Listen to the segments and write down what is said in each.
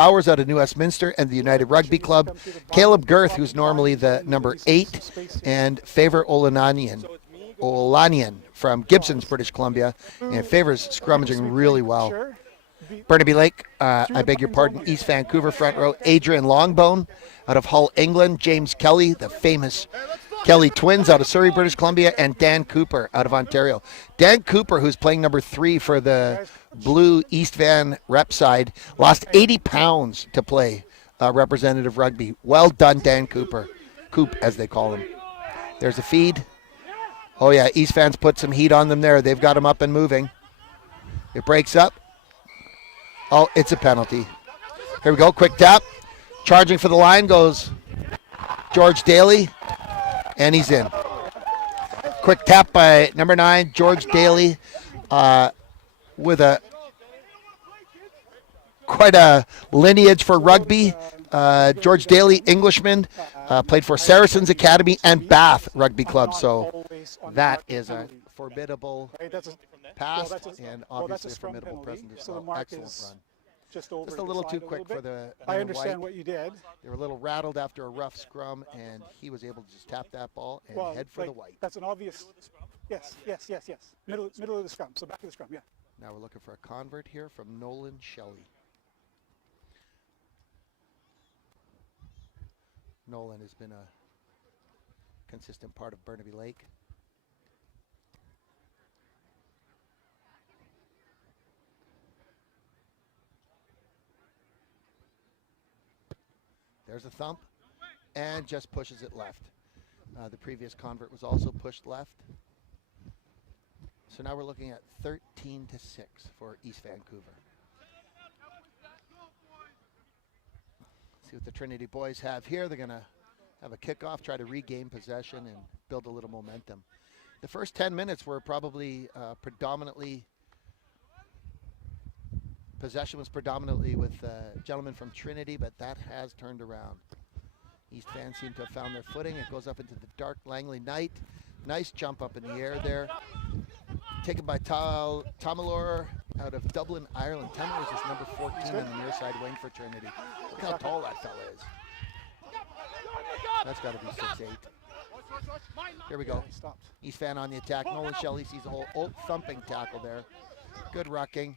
Bowers out of New Westminster and the United Rugby Club. Caleb Girth, who's normally the number 8, and Favor Olanian from Gibsons, British Columbia. And Favor's scrummaging really well. Burnaby Lake, I beg your pardon, East Vancouver front row. Adrian Longbone out of Hull, England. James Kelly, the famous Kelly twins out of Surrey, British Columbia. And Dan Cooper out of Ontario. Dan Cooper, who's playing number 3 for the Blue East Van rep side, lost 80 pounds to play representative rugby. Well done, Dan Cooper. Coop, as they call him. There's a feed. Oh, yeah, East Van's put some heat on them there. They've got him up and moving. It breaks up. Oh, it's a penalty. Here we go, quick tap. Charging for the line goes George Daly, and he's in. Quick tap by number 9, George Daly, with quite a lineage for rugby. George Daly, Englishman, played for Saracens Academy and Bath Rugby Club. So that is a formidable pass and obviously a formidable present as well. Excellent run. Just a little too quick for the I understand what you did. They were a little rattled after a rough scrum, and he was able to just tap that ball and head for the white. That's an obvious. Yes. Middle of the scrum. So back of the scrum. Yeah. Now we're looking for a convert here from Nolan Shelley. Nolan has been a consistent part of Burnaby Lake. There's a thump, and just pushes it left. The previous convert was also pushed left. So now we're looking at 13-6 for East Vancouver. See what the Trinity boys have here. They're going to have a kickoff, try to regain possession, and build a little momentum. The first 10 minutes were probably possession was predominantly with gentlemen from Trinity, but that has turned around. East fans seem to have found their footing. It goes up into the dark Langley night. Nice jump up in the air there. Taken by Tamalor out of Dublin, Ireland. Tamalor is just number 14 on the near side wing for Trinity. Look how tall that fella is. That's got to be 6'8". Here we go. East fan on the attack. Nolan Shelley sees a whole thumping tackle there. Good rucking.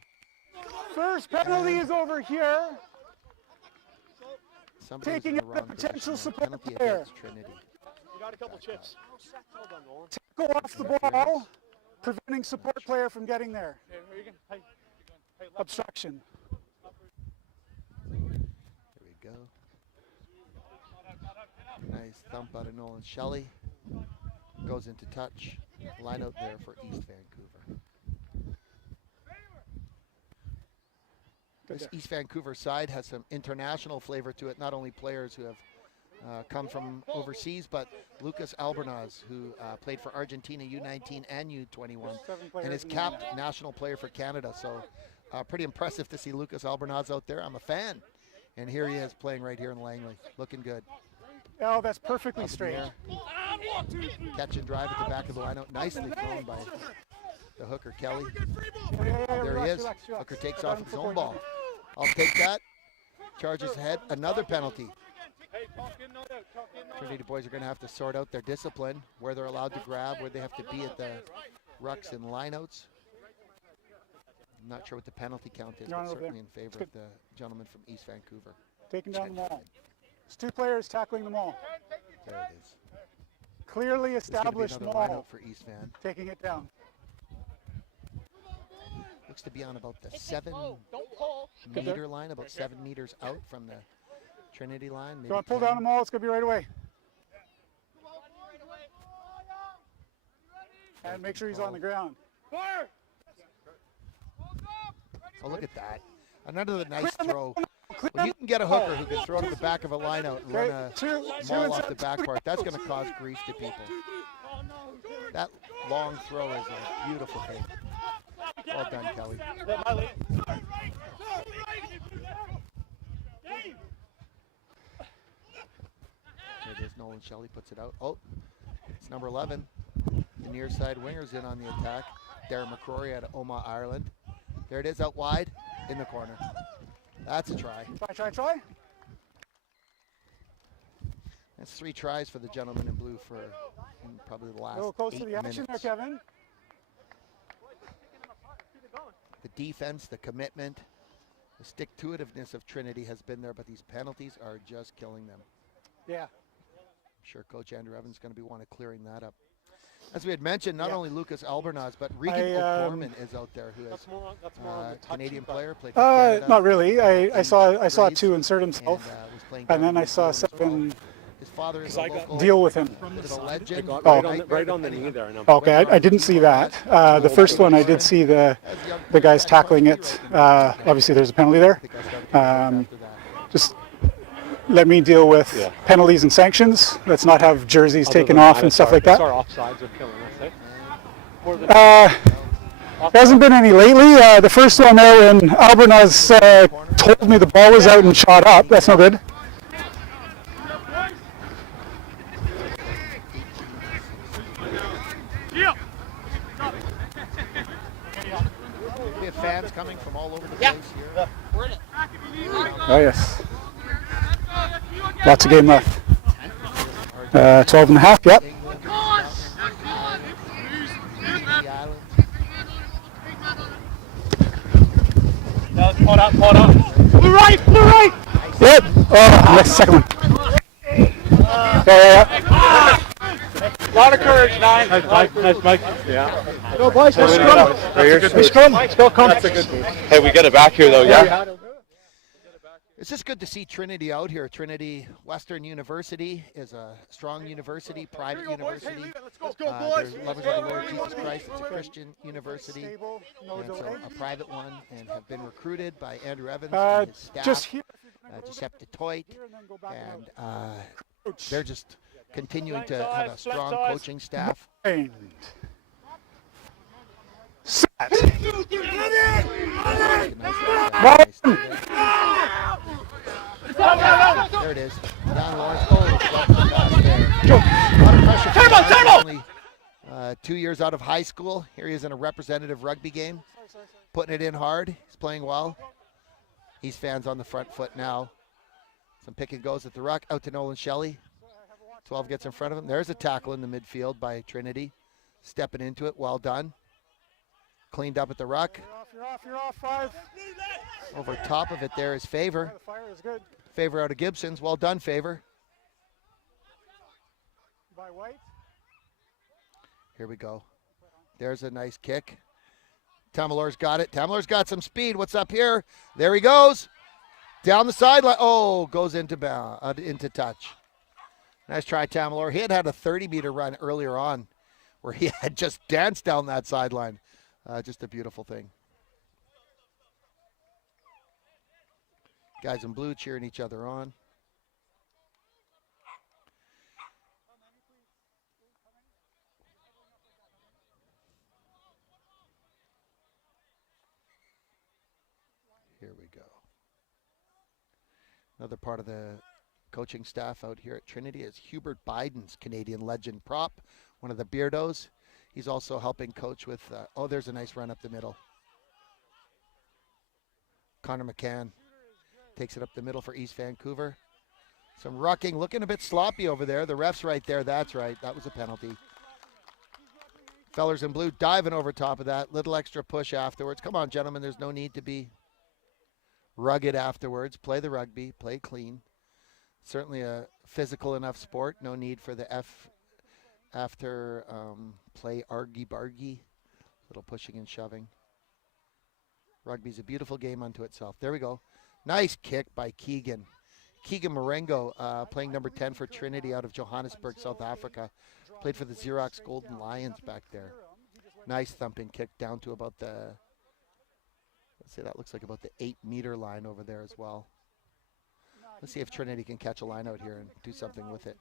First penalty is over here. Taking up the potential support player. Trinity. You got a couple chips. Tackle off the ball, preventing support player from getting there. Obstruction. Here we go. Nice thump out of Nolan Shelley. Goes into touch. Line out there for East Vancouver. This East Vancouver side has some international flavor to it, not only players who have come from overseas, but Lucas Albernaz, who played for Argentina U19 and U21, and is capped national player for Canada. So pretty impressive to see Lucas Albernaz out there. I'm a fan. And here he is playing right here in Langley. Looking good. Oh, that's perfectly straight. Catch and drive at the back of the lineout. Nicely thrown by the hooker, Kelly. There he is. Hooker takes off his own ball. I'll take that. Charges ahead. Another penalty. Trinity boys are going to have to sort out their discipline, where they're allowed to grab, where they have to be at the rucks and lineouts. I'm not sure what the penalty count is, but certainly in favor of the gentleman from East Vancouver. Taking down the maul. It's 2 players tackling the maul. There it is. Clearly established maul. For East Van. Taking it down. Looks to be on about the 7-meter line, about 7 meters out from the Trinity line. Go and pull down the maul. It's going to be right away. And make sure he's on the ground. Oh, look at that. Another nice throw. When you can get a hooker who can throw to the back of a lineout and run a maul off the back part, that's going to cause grief to people. That long throw is a beautiful thing. Well done, Kelly. There it is. Nolan Shelley puts it out. Oh, it's number 11. The near side winger's in on the attack. Darren McCrory out of Omagh, Ireland. There it is, out wide in the corner. That's a try. Try. That's 3 tries for the gentleman in blue for probably the A last little close 8 to the action minutes. there, Kevin. The defense, the commitment, the stick-to-itiveness of Trinity has been there, but these penalties are just killing them. Yeah. I'm sure Coach Andrew Evans is going to be one of clearing that up. As we had mentioned, not only Lucas Albornoz, but Regan O'Gorman is out there, who is a Canadian player, played for Canada. Not really. I saw 2 insert himself, And then I saw 7 His father is a local deal with him. bit of a legend. Right on the knee there. And Okay, I didn't see that. The first one I did see the guys tackling it. Obviously, there's a penalty there. Just let me deal with penalties and sanctions. Let's not have jerseys taken off and stuff like that. Our offsides are killing us, eh? There hasn't been any lately. The first one there when Albornoz told me the ball was out and shot up. That's no good. We have fans coming from all over the place here. Oh yes. Lots of game left. 12 and a half, yep. Pot up. Blue right! Yep. Oh, next second one. Yeah. A lot of courage, 9. Nice, Mike. Yeah. Go boys, let's scrum. Still come. That's a good move. Hey, we get it back here, though, yeah? It's just good to see Trinity out here. Trinity Western University is a strong university, private university. Let's go, boys. They're lovers of the Lord Jesus Christ. It's a Christian university, and so a private one, and have been recruited by Andrew Evans and his staff, Just here. Giuseppe Toit, and they're just continuing to have a strong coaching staff. And set. There it is. Down Lawrence. A lot of pressure. Turbo! Only 2 years out of high school. Here he is in a representative rugby game. Putting it in hard. He's playing well. East fans on the front foot now. Some pick and goes at the ruck. Out to Nolan Shelley. 12 gets in front of him. There's a tackle in the midfield by Trinity. Stepping into it. Well done. Cleaned up at the ruck. You're off, 5. Over top of it there is Favor. The fire is good. Favor out of Gibson's. Well done, Favor. By White. Here we go. There's a nice kick. Tamalor's got it. Tamalor's got some speed. What's up here? There he goes. Down the sideline. Oh, goes into touch. Nice try, Tamalor. He had a 30-meter run earlier on where he had just danced down that sideline. Just a beautiful thing. Guys in blue cheering each other on. Here we go. Another part of the coaching staff out here at Trinity is Hubert Biden's Canadian legend prop, one of the Beardos. He's also helping coach with, there's a nice run up the middle. Connor McCann takes it up the middle for East Vancouver. Some rucking, looking a bit sloppy over there. The ref's right there. That's right. That was a penalty. Fellers in blue diving over top of that. Little extra push afterwards. Come on, gentlemen. There's no need to be rugged afterwards. Play the rugby. Play clean. Certainly a physical enough sport. No need for the after play argy-bargy. Little pushing and shoving. Rugby's a beautiful game unto itself. There we go. Nice kick by Keegan. Keegan Marengo, playing number 10 for Trinity out of Johannesburg, South Africa. Played for the Xerox Golden Lions back there. Nice thumping kick down to about the, let's say that looks like about the 8-meter line over there as well. Let's see if Trinity can catch a line out here and do something with it.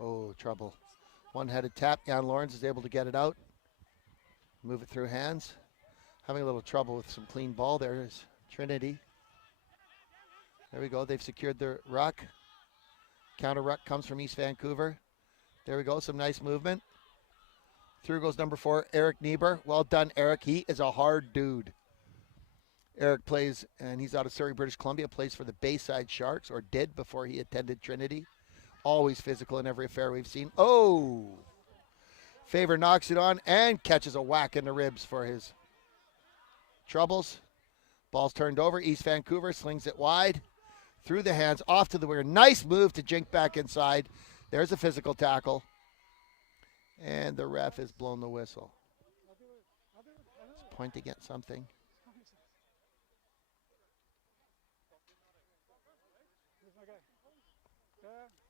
Oh, trouble. One-headed tap. Jan Lawrence is able to get it out. Move it through hands. Having a little trouble with some clean ball there is Trinity. There we go. They've secured the ruck. Counter ruck comes from East Vancouver. There we go. Some nice movement. Through goes number 4, Eric Niebuhr. Well done, Eric. He is a hard dude. Eric plays, and he's out of Surrey, British Columbia, plays for the Bayside Sharks, or did before he attended Trinity. Always physical in every affair we've seen. Oh! Favor knocks it on and catches a whack in the ribs for his troubles. Ball's turned over. East Vancouver slings it wide. Through the hands, off to the winger. Nice move to jink back inside. There's a physical tackle. And the ref has blown the whistle. He's pointing at something.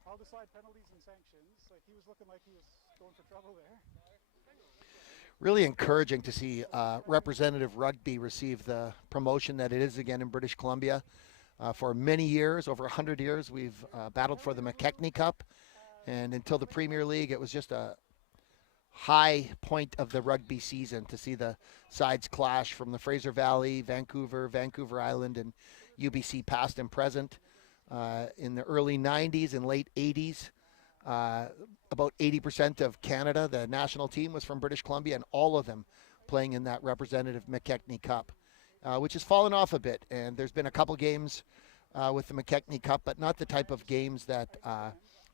I'll decide penalties and sanctions. Like, he was looking like he was going for trouble there. Really encouraging to see representative rugby receive the promotion that it is again in British Columbia. For many years, over 100 years, we've battled for the McKechnie Cup. And until the Premier League, it was just a high point of the rugby season to see the sides clash from the Fraser Valley, Vancouver, Vancouver Island, and UBC past and present. In the early 90s and late 80s, about 80% of Canada, the national team, was from British Columbia, and all of them playing in that representative McKechnie Cup, which has fallen off a bit. And there's been a couple games with the McKechnie Cup, but not the type of games that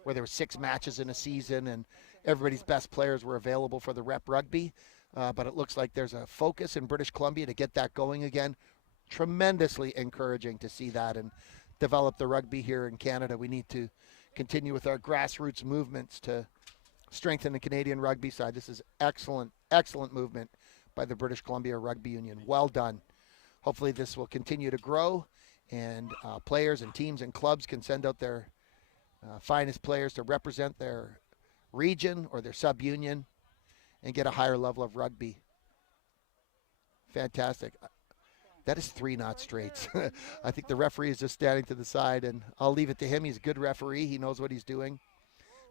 where there were 6 matches in a season and everybody's best players were available for the rep rugby. But it looks like there's a focus in British Columbia to get that going again. Tremendously encouraging to see that and develop the rugby here in Canada. We need to continue with our grassroots movements to strengthen the Canadian rugby side. This is excellent, excellent movement by the British Columbia Rugby Union. Well done. Hopefully this will continue to grow, and players and teams and clubs can send out their finest players to represent their region or their sub-union and get a higher level of rugby. Fantastic. That is 3 not straights. I think the referee is just standing to the side, and I'll leave it to him. He's a good referee. He knows what he's doing.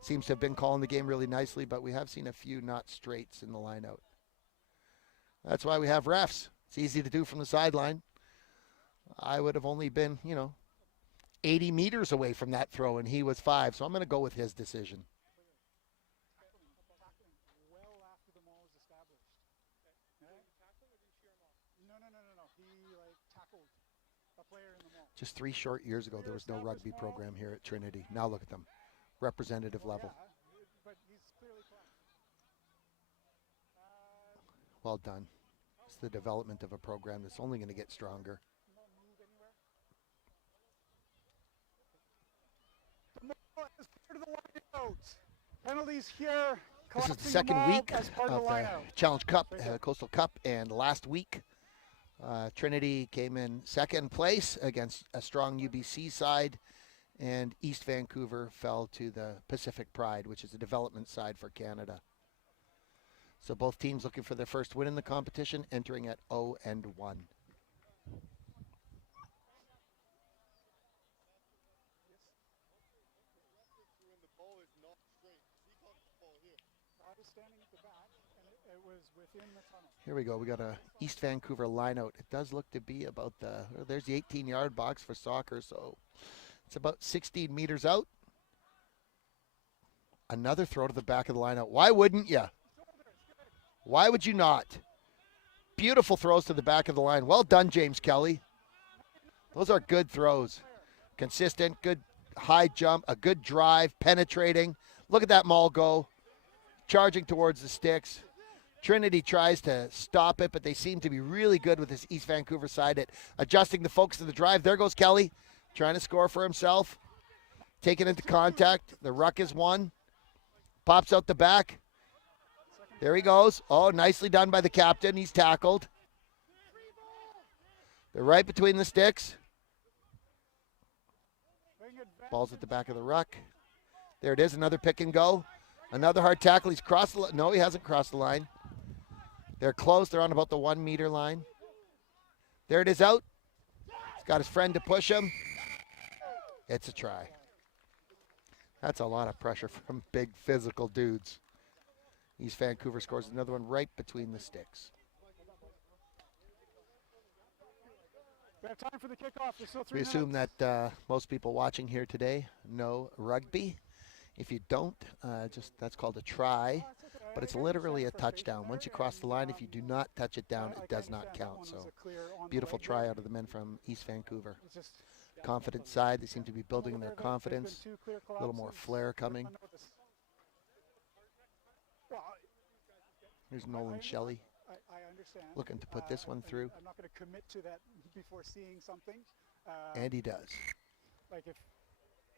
Seems to have been calling the game really nicely, but we have seen a few not straights in the line-out. That's why we have refs. It's easy to do from the sideline. I would have only been, 80 meters away from that throw, and he was 5, so I'm going to go with his decision. Just 3 short years ago, there was no rugby program here at Trinity. Now look at them. Representative level. Well done. It's the development of a program that's only going to get stronger. Penalties here. This is the second week of the Challenge Cup, Coastal Cup, and last week Trinity came in second place against a strong UBC side, and East Vancouver fell to the Pacific Pride, which is a development side for Canada. So both teams looking for their first win in the competition, entering at 0-1. Here we go. We got a East Vancouver line out. It does look to be about there's the 18-yard box for soccer, so it's about 16 meters out. Another throw to the back of the line out. Why wouldn't you? Why would you not? Beautiful throws to the back of the line. Well done, James Kelly. Those are good throws. Consistent, good high jump, a good drive, penetrating. Look at that maul go. Charging towards the sticks. Trinity tries to stop it, but they seem to be really good with this East Vancouver side at adjusting the focus of the drive. There goes Kelly, trying to score for himself. Taking into contact. The ruck is won. Pops out the back. There he goes. Oh, nicely done by the captain. He's tackled. They're right between the sticks. Ball's at the back of the ruck. There it is, another pick and go. Another hard tackle. He's crossed the line. No, he hasn't crossed the line. They're close. They're on about the 1 meter line. There it is out. He's got his friend to push him. It's a try. That's a lot of pressure from big physical dudes. East Vancouver scores another one right between the sticks. We have time for the kickoff. There's still 3 We minutes. assume that most people watching here today know rugby. If you don't, that's called a try, but it's literally a touchdown. Once you cross the line, if you do not touch it down, it does not count. So beautiful try out of the men from East Vancouver. Confident side. They seem to be building their confidence. A little more flair coming. Here's Nolan Shelley I understand. looking to put this one through. I'm not going to commit to that before seeing something. And he does. Like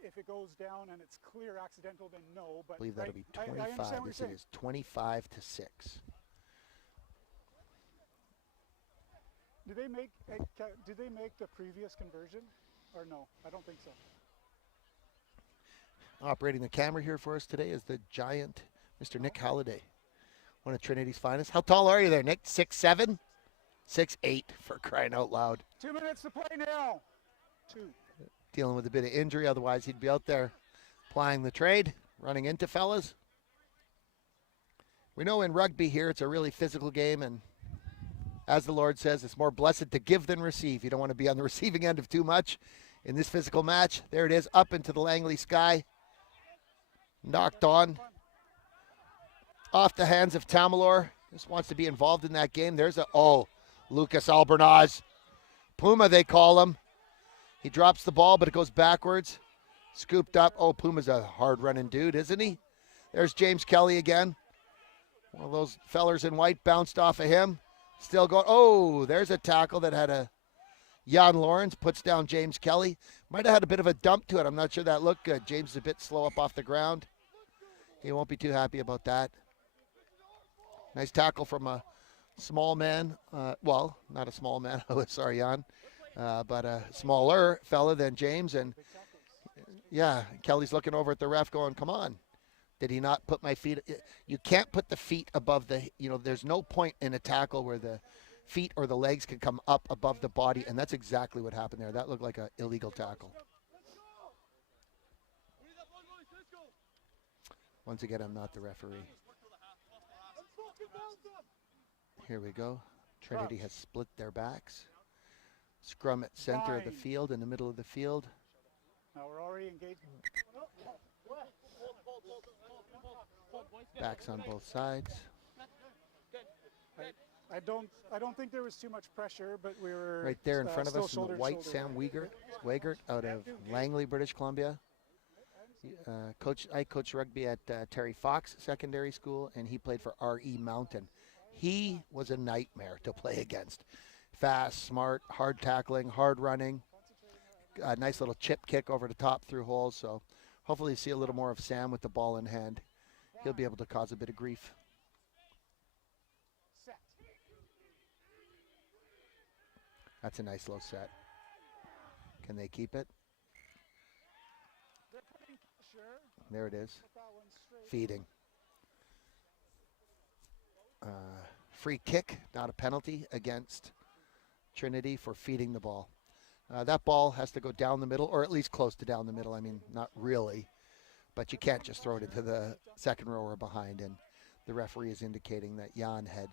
if it goes down and it's clear accidental, then no. But I believe that'll be I 25. understand what Yes, you're it is 25 to 6. Did they make the previous conversion, or no? I don't think so. Operating the camera here for us today is the giant Mr. Nick Halliday, one of Trinity's finest. How tall are you there, Nick? 6'7"? 6'8", for crying out loud. 2 minutes to play now. 2. Dealing with a bit of injury, otherwise he'd be out there plying the trade, running into fellas. We know in rugby here it's a really physical game, and as the Lord says, it's more blessed to give than receive. You don't want to be on the receiving end of too much in this physical match. There it is, up into the Langley sky. Knocked on. Off the hands of Tamalor. Just wants to be involved in that game. There's Lucas Albernaz. Puma, they call him. He drops the ball, but it goes backwards. Scooped up. Puma's a hard-running dude, isn't he? There's James Kelly again. One of those fellers in white bounced off of him. Still going. There's a tackle that had a Jan Lawrence. Puts down James Kelly. Might have had a bit of a dump to it. I'm not sure that looked good. James is a bit slow up off the ground. He won't be too happy about that. Nice tackle from a small man. Well, not a small man. Sorry, Jan. But a smaller fella than James. And, yeah, Kelly's looking over at the ref going, come on. Did he not put my feet? You can't put the feet above the, there's no point in a tackle where the feet or the legs can come up above the body. And that's exactly what happened there. That looked like an illegal tackle. Once again, I'm not the referee. Here we go. Trinity has split their backs. Scrum at center of the field, in the middle of the field. Now we're already engaged. Backs on both sides. I don't think there was too much pressure, but we were right there in front of us, shoulder the white Sam Wiegert out of Langley, British Columbia. I coached rugby at Terry Fox Secondary School, and he played for R.E. Mountain. He was a nightmare to play against. Fast, smart, hard tackling, hard running. A nice little chip kick over the top through holes. So hopefully you see a little more of Sam with the ball in hand. He'll be able to cause a bit of grief. That's a nice low set. Can they keep it? There it is. Feeding. Free kick, not a penalty against Trinity for feeding the ball. That ball has to go down the middle, or at least close to down the middle. I mean, not really, but you can't just throw it into the second row or behind. And the referee is indicating that Jan had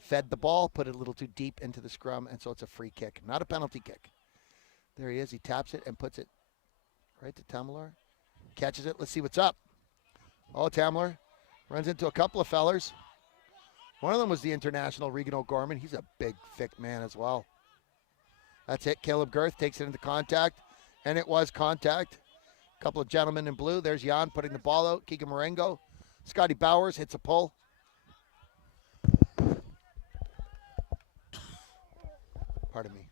fed the ball, put it a little too deep into the scrum, and so it's a free kick, not a penalty kick. There he is. He taps it and puts it right to Tamalor. Catches it. Let's see what's up. Tamalor runs into a couple of fellers. One of them was the international Regan O'Gorman. He's a big, thick man as well. That's it. Caleb Girth takes it into contact, and it was contact. A couple of gentlemen in blue. There's Jan putting the ball out. Keegan Marengo. Scotty Bowers hits a pull. Pardon me.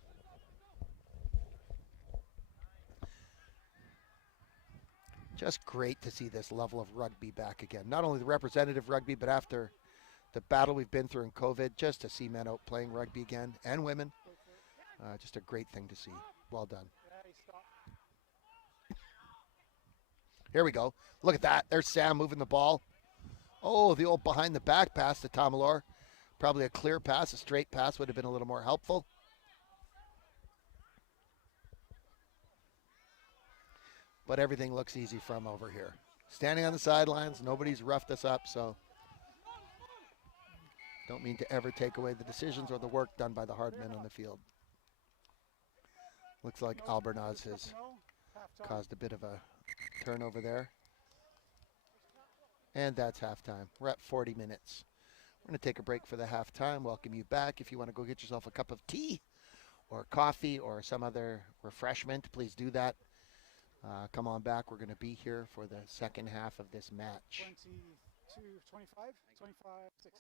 Just great to see this level of rugby back again. Not only the representative rugby, but after the battle we've been through in COVID, just to see men out playing rugby again, and women. Just a great thing to see. Well done. Here we go. Look at that. There's Sam moving the ball. The old behind the back pass to Tamalor. Probably a clear pass, a straight pass would have been a little more helpful. But everything looks easy from over here. Standing on the sidelines, nobody's roughed us up, so don't mean to ever take away the decisions or the work done by the hard men on the field. Looks like Albernaz has caused a bit of a turnover there. And that's halftime. We're at 40 minutes. We're going to take a break for the halftime. Welcome you back. If you want to go get yourself a cup of tea or coffee or some other refreshment, please do that. Come on back. We're going to be here for the second half of this match. 22, 25, 25, 6.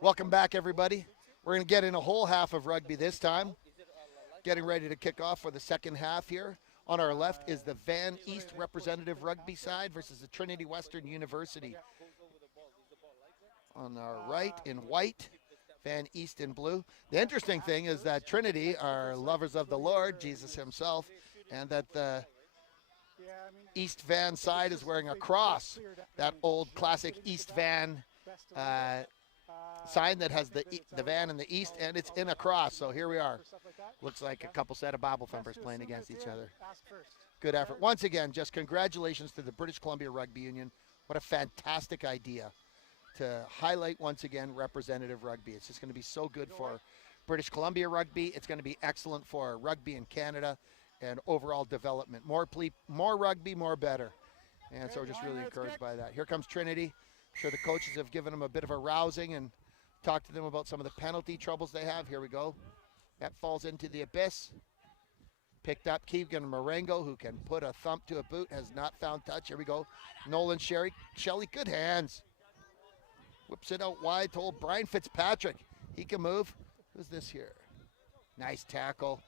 Welcome back, everybody. We're going to get in a whole half of rugby this time. Getting ready to kick off for the second half here. On our left is the Van East representative rugby side versus the Trinity Western University. On our right in white, Van East in blue. The interesting thing is that Trinity are lovers of the Lord, Jesus himself, and that the East Van side is wearing a cross, that old classic East Van sign that has the van in the east, and it's in a cross. So here we are. Looks like a couple set of Bible thumpers playing against each other. Good effort. Once again, just congratulations to the British Columbia Rugby Union. What a fantastic idea to highlight once again representative rugby. It's just going to be so good for British Columbia rugby. It's going to be excellent for rugby in Canada and overall development. More rugby, more better. And so we're just really encouraged by that. Here comes Trinity. I'm sure the coaches have given them a bit of a rousing and talked to them about some of the penalty troubles they have. Here we go. That falls into the abyss. Picked up Keegan Marengo, who can put a thump to a boot, has not found touch. Here we go. Nolan Shelley, good hands. Whips it out wide to old Brian Fitzpatrick. He can move. Who's this here? Nice tackle.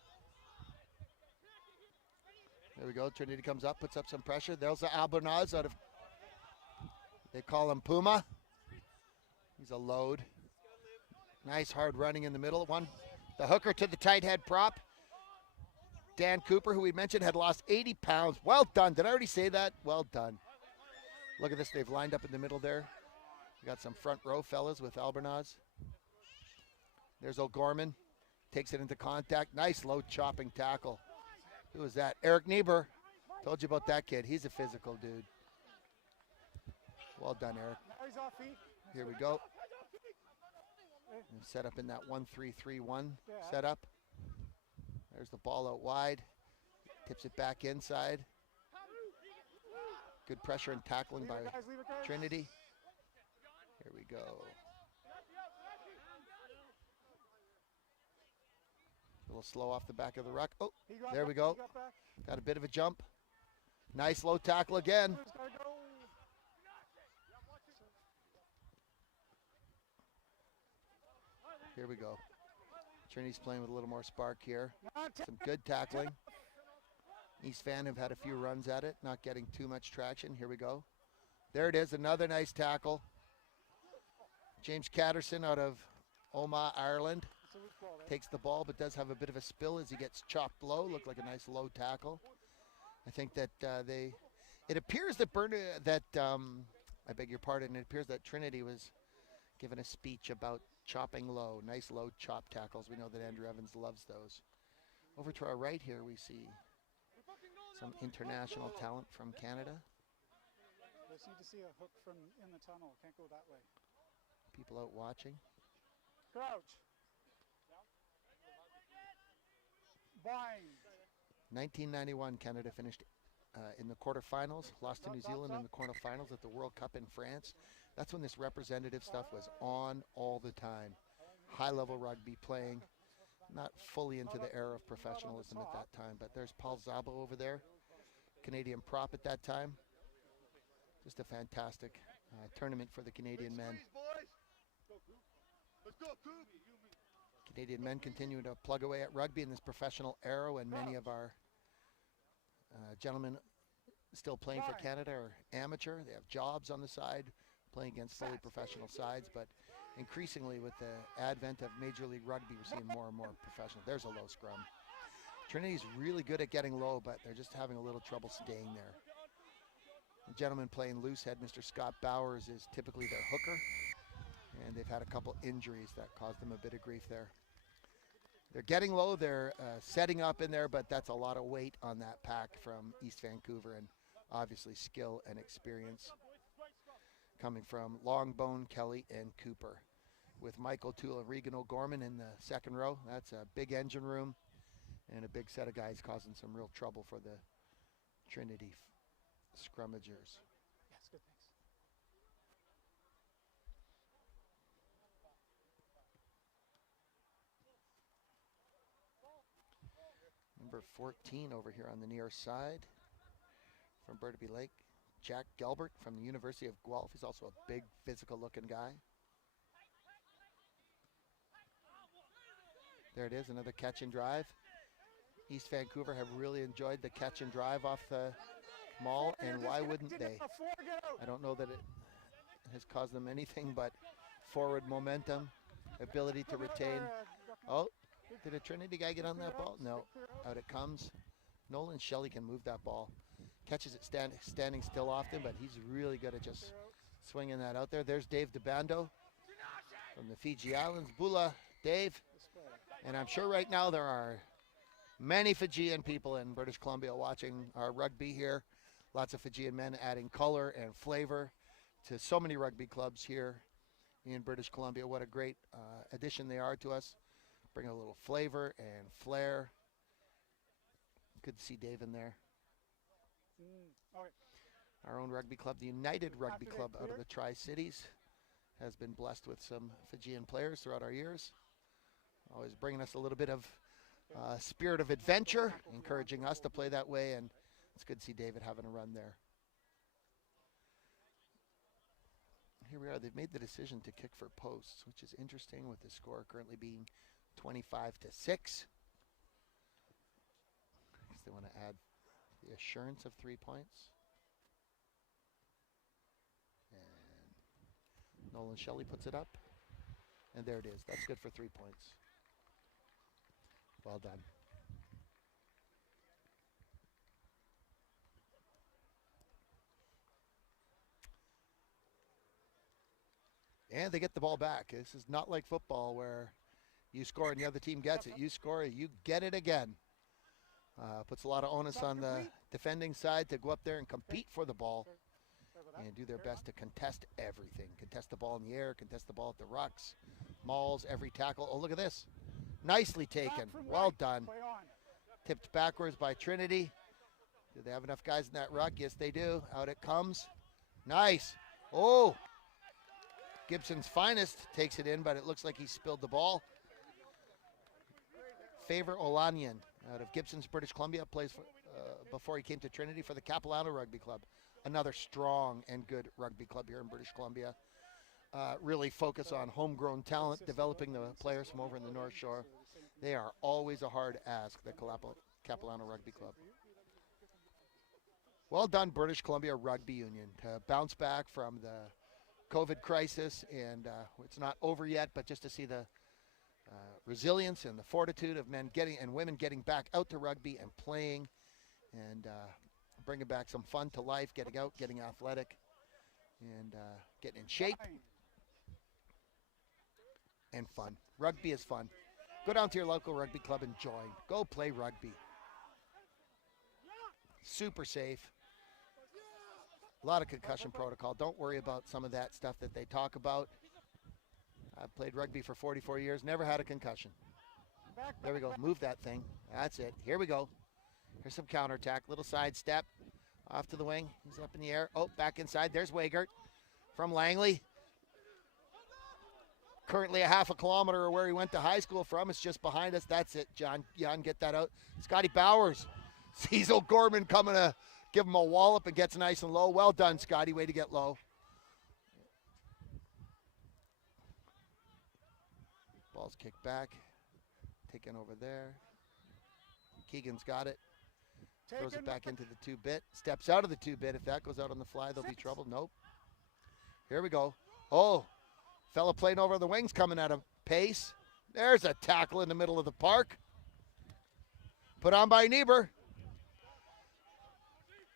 There we go. Trinity comes up, puts up some pressure. There's the Albernaz out of, they call him Puma. He's a load. Nice hard running in the middle. The hooker to the tight head prop. Dan Cooper, who we mentioned, had lost 80 pounds. Well done. Did I already say that? Well done. Look at this. They've lined up in the middle there. We got some front row fellas with Albernaz. There's O'Gorman. Takes it into contact. Nice low chopping tackle. Who was that? Eric Niebuhr. Told you about that kid. He's a physical dude. Well done, Eric. Here we go. And set up in that 1-3-3-1 setup. There's the ball out wide. Tips it back inside. Good pressure and tackling by Trinity. Here we go. A little slow off the back of the ruck. Oh, there we go. Got a bit of a jump. Nice low tackle again. Here we go. Trinity's playing with a little more spark here. Some good tackling. East Van have had a few runs at it, not getting too much traction. Here we go. There it is, another nice tackle. James Catterson out of Omagh, Ireland. Takes the ball, but does have a bit of a spill as he gets chopped low. Looked like a nice low tackle. I think that it appears that I beg your pardon, it appears that Trinity was given a speech about chopping low. Nice low chop tackles. We know that Andrew Evans loves those. Over to our right here, we see some international talent from Canada. Just need to see a hook from in the tunnel. Can't go that way. People out watching. Crouch. Bind. 1991, Canada finished in the quarterfinals, lost to New Zealand in the quarterfinals at the World Cup in France. That's when this representative stuff was on all the time. High-level rugby playing, not fully into the era of professionalism at that time, but there's Paul Szabo over there, Canadian prop at that time. Just a fantastic tournament for the Canadian men. Canadian men continue to plug away at rugby in this professional era, and many of our gentlemen still playing for Canada are amateur. They have jobs on the side, playing against fully professional sides, but increasingly with the advent of Major League Rugby, we're seeing more and more professional. There's a low scrum. Trinity's really good at getting low, but they're just having a little trouble staying there. The gentleman playing loose head, Mr. Scott Bowers, is typically their hooker, and they've had a couple injuries that caused them a bit of grief there. They're getting low, they're setting up in there, but that's a lot of weight on that pack from East Vancouver, and obviously skill and experience coming from Longbone, Kelly, and Cooper. With Mike O'Toole and Regan O'Gorman in the second row, that's a big engine room and a big set of guys causing some real trouble for the Trinity scrummagers. Yes, good, thanks. Number 14 over here on the near side from Burnaby Lake, Jack Gelbert from the University of Guelph. He's also a big physical looking guy. There it is, another catch and drive. East Vancouver have really enjoyed the catch and drive off the maul, and why wouldn't they? I don't know that it has caused them anything but forward momentum, ability to retain. Oh, did a Trinity guy get on that ball? No, out it comes. Nolan Shelley can move that ball. Catches it standing still often, but he's really good at just swinging that out there. There's Dave DeBando from the Fiji Islands. Bula, Dave. And I'm sure right now there are many Fijian people in British Columbia watching our rugby here. Lots of Fijian men adding color and flavor to so many rugby clubs here in British Columbia. What a great addition they are to us. Bring a little flavor and flair. Good to see Dave in there. Our own rugby club, the United Rugby Club out of the Tri-Cities, has been blessed with some Fijian players throughout our years. Always bringing us a little bit of spirit of adventure, encouraging us to play that way, and it's good to see David having a run there. Here we are. They've made the decision to kick for posts, which is interesting with the score currently being 25-6. I guess they want to add the assurance of 3 points. And Nolan Shelley puts it up. And there it is. That's good for 3 points. Well done. And they get the ball back. This is not like football where you score and the other team gets it. You score, you get it again. Puts a lot of onus on the defending side to go up there and compete for the ball and do their best to contest everything. Contest the ball in the air, contest the ball at the rucks, mauls, every tackle. Oh, look at this. Nicely taken. Well done. Tipped backwards by Trinity. Do they have enough guys in that ruck? Yes, they do. Out it comes. Nice. Oh. Gibson's finest takes it in, but it looks like he spilled the ball. Favor Olanian out of Gibson's, British Columbia, plays for, before he came to Trinity for the Capilano Rugby Club. Another strong and good rugby club here in British Columbia. Really focus on homegrown talent, developing the players from over in the North Shore. They are always a hard ask, the Capilano Rugby Club. Well done, British Columbia Rugby Union, to bounce back from the COVID crisis, and it's not over yet, but just to see the resilience and the fortitude of men getting and women getting back out to rugby and playing and bringing back some fun to life, getting out, getting athletic, and getting in shape and fun. Rugby is fun. Go down to your local rugby club and join. Go play rugby. Super safe. A lot of concussion protocol. Don't worry about some of that stuff that they talk about. I've played rugby for 44 years, never had a concussion. There we go. Move that thing. That's it. Here we go. Here's some counterattack. Little side step. Off to the wing. He's up in the air. Oh, back inside. There's Wagert from Langley. Currently a half a kilometer where he went to high school from. It's just behind us. That's it, John. Jan, get that out. Scotty Bowers sees O'Gorman coming to give him a wallop and gets nice and low. Well done, Scotty. Way to get low. Ball's kicked back. Taken over there. Keegan's got it. Throws it back into the two-bit. Steps out of the two-bit. If that goes out on the fly, there'll be trouble. Nope. Here we go. Oh, fella playing over the wings coming at a pace. There's a tackle in the middle of the park. Put on by Niebuhr.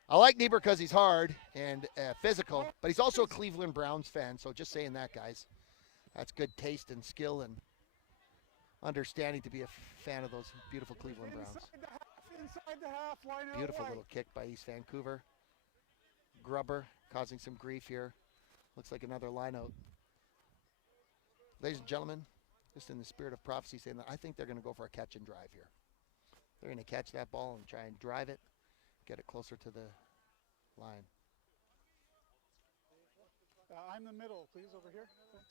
I like Niebuhr because he's hard and physical, but he's also a Cleveland Browns fan, so just saying that, guys. That's good taste and skill and understanding to be a fan of those beautiful Cleveland Browns. Inside the half, line out Beautiful wide. little kick by East Vancouver. Grubber causing some grief here. Looks like another line out. Ladies and gentlemen, just in the spirit of prophecy, saying that I think they're going to go for a catch and drive here. They're going to catch that ball and try and drive it, get it closer to the line. I'm the middle, please, over here. Thanks.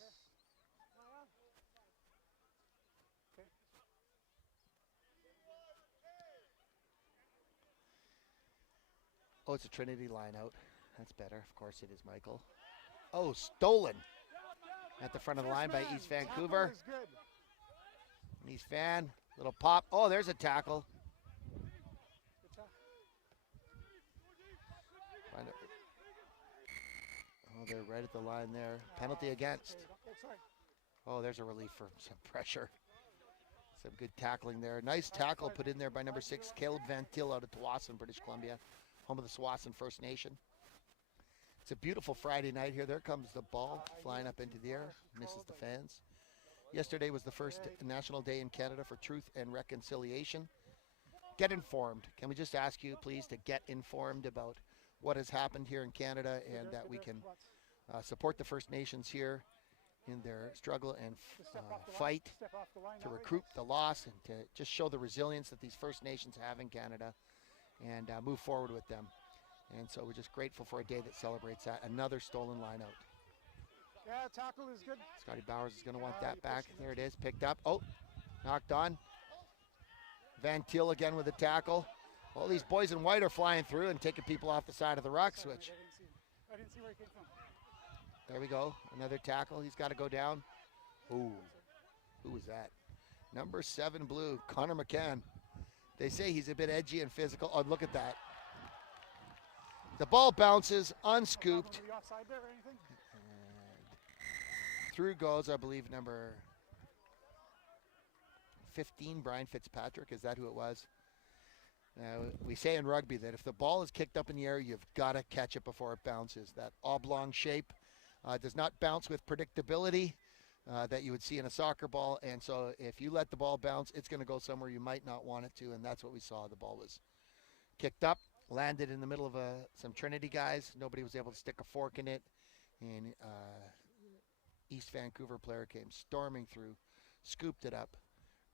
Okay. Oh, it's a Trinity line out. That's better. Of course it is, Michael. Oh, stolen at the front of the line by East Vancouver. East Van Little pop. Oh, there's a tackle. Good tackle. Find it. Oh, they're right at the line there. Penalty against. Oh, sorry. Oh, there's a relief for some pressure. Some good tackling there. Nice tackle put in there by number 6, Caleb Van Til out of Tsawwassen, British Columbia, home of the Tsawwassen First Nation. It's a beautiful Friday night here. There comes the ball flying up into the air. Misses the fans. Yesterday was the first National Day in Canada for Truth and Reconciliation. Get informed. Can we just ask you, please, to get informed about what has happened here in Canada and that we can support the First Nations here in their struggle and fight to recoup the loss and to just show the resilience that these First Nations have in Canada and move forward with them. And so we're just grateful for a day that celebrates that. Another stolen line out. Yeah, tackle is good. Scotty Bowers is going to want that back. There it is, picked up. Oh, knocked on. Van Til again with a tackle. All these boys in white are flying through and taking people off the side of the rock switch. I didn't see where he came from. There we go. Another tackle. He's got to go down. Ooh, who was that? Number 7 blue, Connor McCann. They say he's a bit edgy and physical. Oh, look at that. The ball bounces, unscooped. Offside there or anything? And through goes, I believe, number 15, Brian Fitzpatrick. Is that who it was? We say in rugby that if the ball is kicked up in the air, you've got to catch it before it bounces. That oblong shape does not bounce with predictability that you would see in a soccer ball. And so if you let the ball bounce, it's going to go somewhere you might not want it to. And that's what we saw. The ball was kicked up, landed in the middle of some Trinity guys. Nobody was able to stick a fork in it. And East Vancouver player came storming through, scooped it up,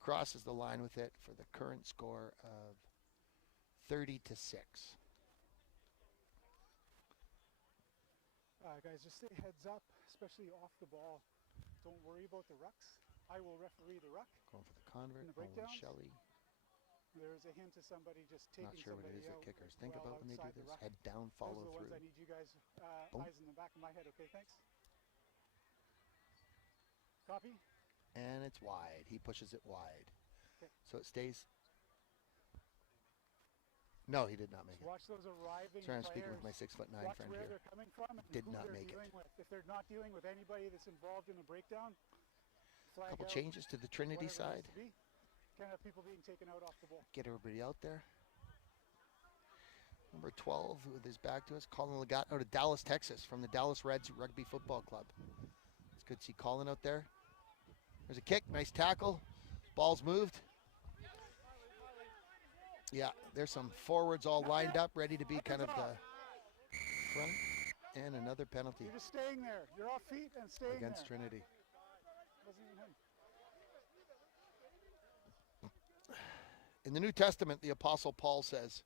crosses the line with it for the current score of 30-6. Guys, just stay heads up, especially off the ball. Don't worry about the rucks. I will referee the ruck. Going for the convert, In the Owen breakdowns? Shelley. There's a hint of somebody just taking Not sure what it somebody is that out kickers think well about when they do outside the this. ruck. Head down, Those follow are the ones through. I need you guys Boom. eyes in the back of my head. Okay, thanks. Copy. And it's wide. He pushes it wide. Okay. So it stays. No, he did not make it. Watch those arriving Sorry, I'm players. speaking with my 6'9" Watch friend where here. they're coming from and Did who not they're make it. dealing with. If they're not dealing with anybody that's involved in the breakdown, flag Couple out, changes to the Trinity whatever it needs side. to be. Can't have people being taken out off the ball. Get everybody out there. Number 12 with his back to us, Colin Legat out of Dallas, Texas, from the Dallas Reds Rugby Football Club. It's good to see Colin out there. There's a kick, nice tackle. Ball's moved. Yeah, there's some forwards all lined up, ready to be kind of the front. And another penalty You're just staying there. You're off feet and staying against there. Trinity. Wasn't even him. In the New Testament, the Apostle Paul says,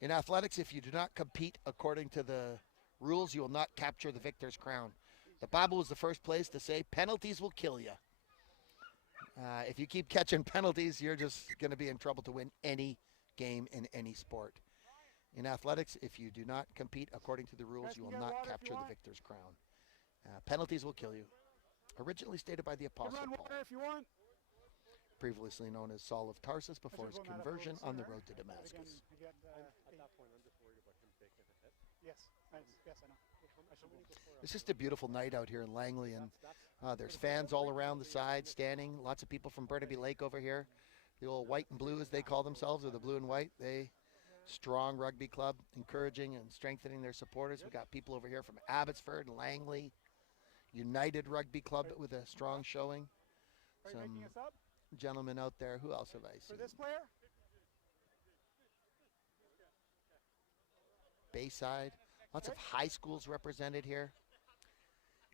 in athletics, if you do not compete according to the rules, you will not capture the victor's crown. The Bible was the first place to say penalties will kill you. If you keep catching penalties, you're just going to be in trouble to win any game in any sport. In athletics, if you do not compete according to the rules, you will not capture the victor's crown. Penalties will kill you. Originally stated by the Apostle Run Paul, water if you want. previously known as Saul of Tarsus before his I should have conversion blown on the that road to over Damascus. Again, At that point, I'm just worried about him taking a hit. yes, yes, I know. I should blow. It's just a beautiful night out here in Langley, and there's fans all around the side standing. Lots of people from Burnaby Lake over here. The old white and blue, as they call themselves, or the blue and white. They strong rugby club, encouraging and strengthening their supporters. We got people over here from Abbotsford and Langley. United Rugby Club with a strong showing. Are you making Some us up gentlemen out there. Who else have I for seen? this player? Bayside. Lots of high schools represented here.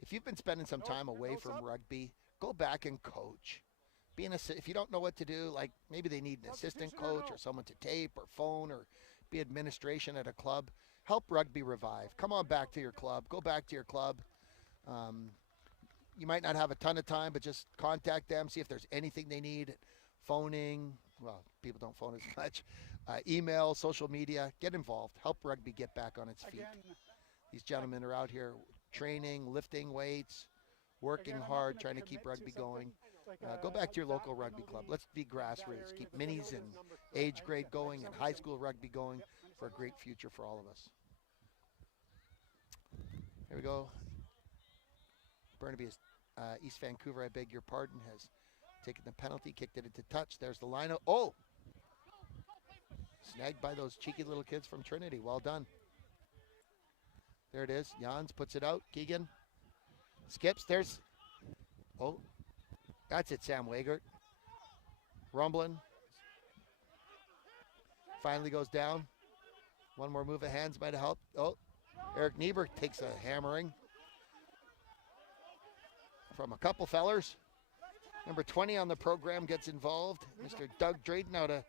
If you've been spending some time away from rugby, go back and coach. If you don't know what to do, like maybe they need an assistant coach or someone to tape or phone or be administration at a club, help rugby revive. Come on back to your club. Go back to your club. You might not have a ton of time, but just contact them, see if there's anything they need. Phoning, well, people don't phone as much. Email, social media, get involved. Help rugby get back on its feet. Again, These gentlemen are out here training, lifting weights, working hard, trying to keep rugby going. Go back to your local rugby club. Let's be grassroots. Keep minis and age grade going and high school rugby going for a great future for all of us. Here we go. Burnaby is East Vancouver, I beg your pardon, has taken the penalty, kicked it into touch. There's the line. Oh! Snagged by those cheeky little kids from Trinity. Well done. There it is. Jans puts it out. Keegan skips. There's... Oh, that's it, Sam Wagert. Rumbling. Finally goes down. One more move of hands might have helped. Oh, Eric Niebuhr takes a hammering from a couple fellers. Number 20 on the program gets involved. Mr. Doug Drayton out of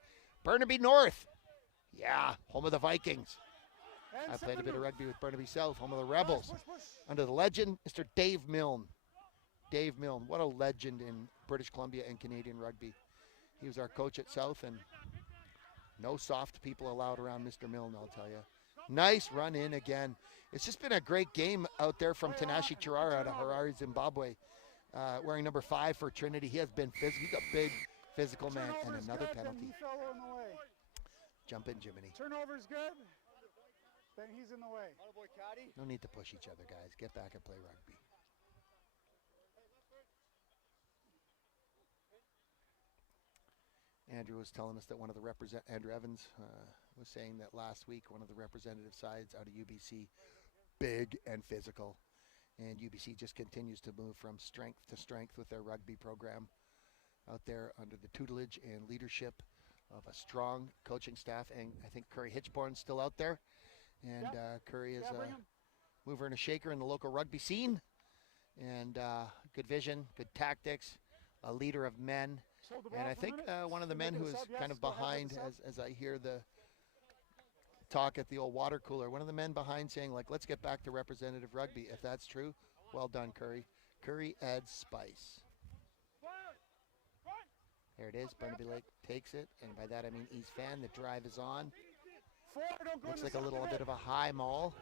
Burnaby North. Yeah, home of the Vikings. I played a bit of rugby with Burnaby South, home of the Rebels. Under the legend, Mr. Dave Milne. Dave Milne, what a legend in British Columbia and Canadian rugby. He was our coach at South, and no soft people allowed around Mr. Milne, I'll tell you. Nice run in again. It's just been a great game out there from Tanashi Chirara out of Harare, Zimbabwe, wearing number 5 for Trinity. He has been physical. He's a big physical man, and another penalty. Jump in, Jiminy. Turnover's good. Then he's in the way. No need to push each other, guys. Get back and play rugby. Andrew was telling us that one of the Andrew Evans was saying that last week one of the representative sides out of UBC, big and physical, and UBC just continues to move from strength to strength with their rugby program out there under the tutelage and leadership of a strong coaching staff. And I think Curry Hitchborn's still out there, and Curry is a mover and a shaker in the local rugby scene, and good vision, good tactics, a leader of men. And I think one of the men who is kind of behind, as I hear the talk at the old water cooler, one of the men behind saying, like, let's get back to representative rugby. If that's true, well done, Curry. Curry adds spice. There it is. Burnaby Lake takes it, and by that I mean East Van. The drive is on. Looks like a little bit of a high maul.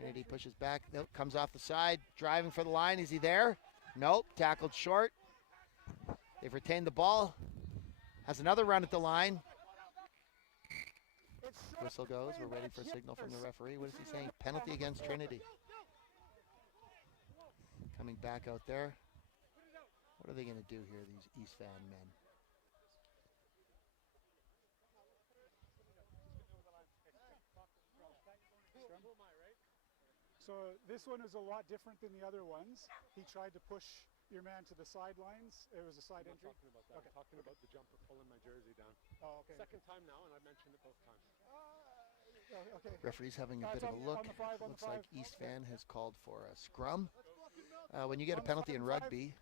Trinity pushes back. Nope, comes off the side. Driving for the line. Is he there? Nope. Tackled short. They've retained the ball. Has another run at the line. Whistle goes. We're ready for a signal from the referee. What is he saying? Penalty against Trinity. Coming back out there. What are they going to do here, these East Van men? So this one is a lot different than the other ones. He tried to push your man to the sidelines. It was a side entry. I'm talking about that. Okay. I'm talking about the jumper pulling my jersey down. Oh, okay. Second time now, and I mentioned it both times. Okay. Referee's having a bit of a look. Looks like East Van has called for a scrum. When you get a penalty in rugby,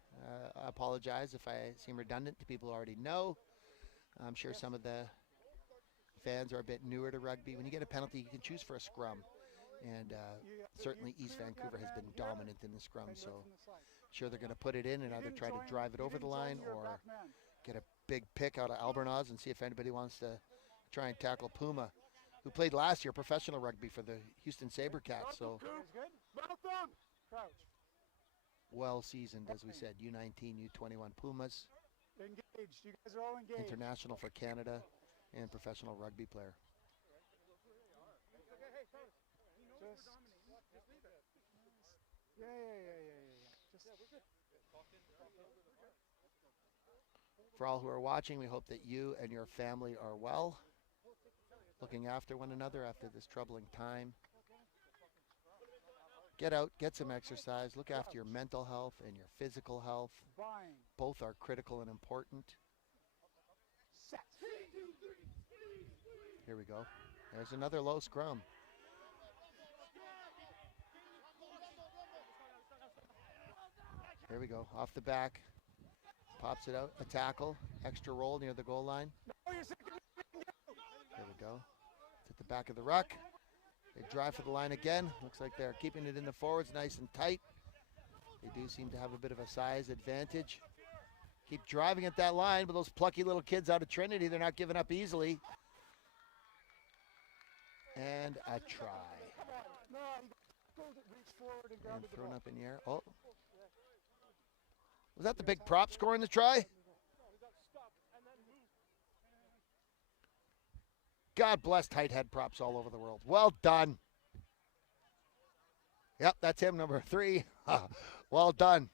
I apologize if I seem redundant to people who already know. I'm sure some of the fans are a bit newer to rugby. When you get a penalty, you can choose for a scrum. And certainly East Vancouver has been dominant in the scrum, so sure they're going to put it in and either try to drive it over the line or get a big pick out of Albornoz and see if anybody wants to try and tackle Puma, who played last year professional rugby for the Houston Sabercats. So well seasoned, as we said, U19, U21 Pumas. Engaged. You guys are all engaged. International for Canada and professional rugby player. Just, yeah. Just, for all who are watching, we hope that you and your family are well, looking after one another after this troubling time. Get out, get some exercise, look after your mental health and your physical health. Both are critical and important. Here we go. There's another low scrum. Here we go, off the back, pops it out, a tackle, extra roll near the goal line. Here we go, it's at the back of the ruck. They drive for the line again. Looks like they're keeping it in the forwards nice and tight. They do seem to have a bit of a size advantage. Keep driving at that line, but those plucky little kids out of Trinity, they're not giving up easily. And a try. And thrown up in the air. Oh, Was that the big prop scoring the try? God bless tight head props all over the world. Well done. Yep, that's him, number 3. Well done.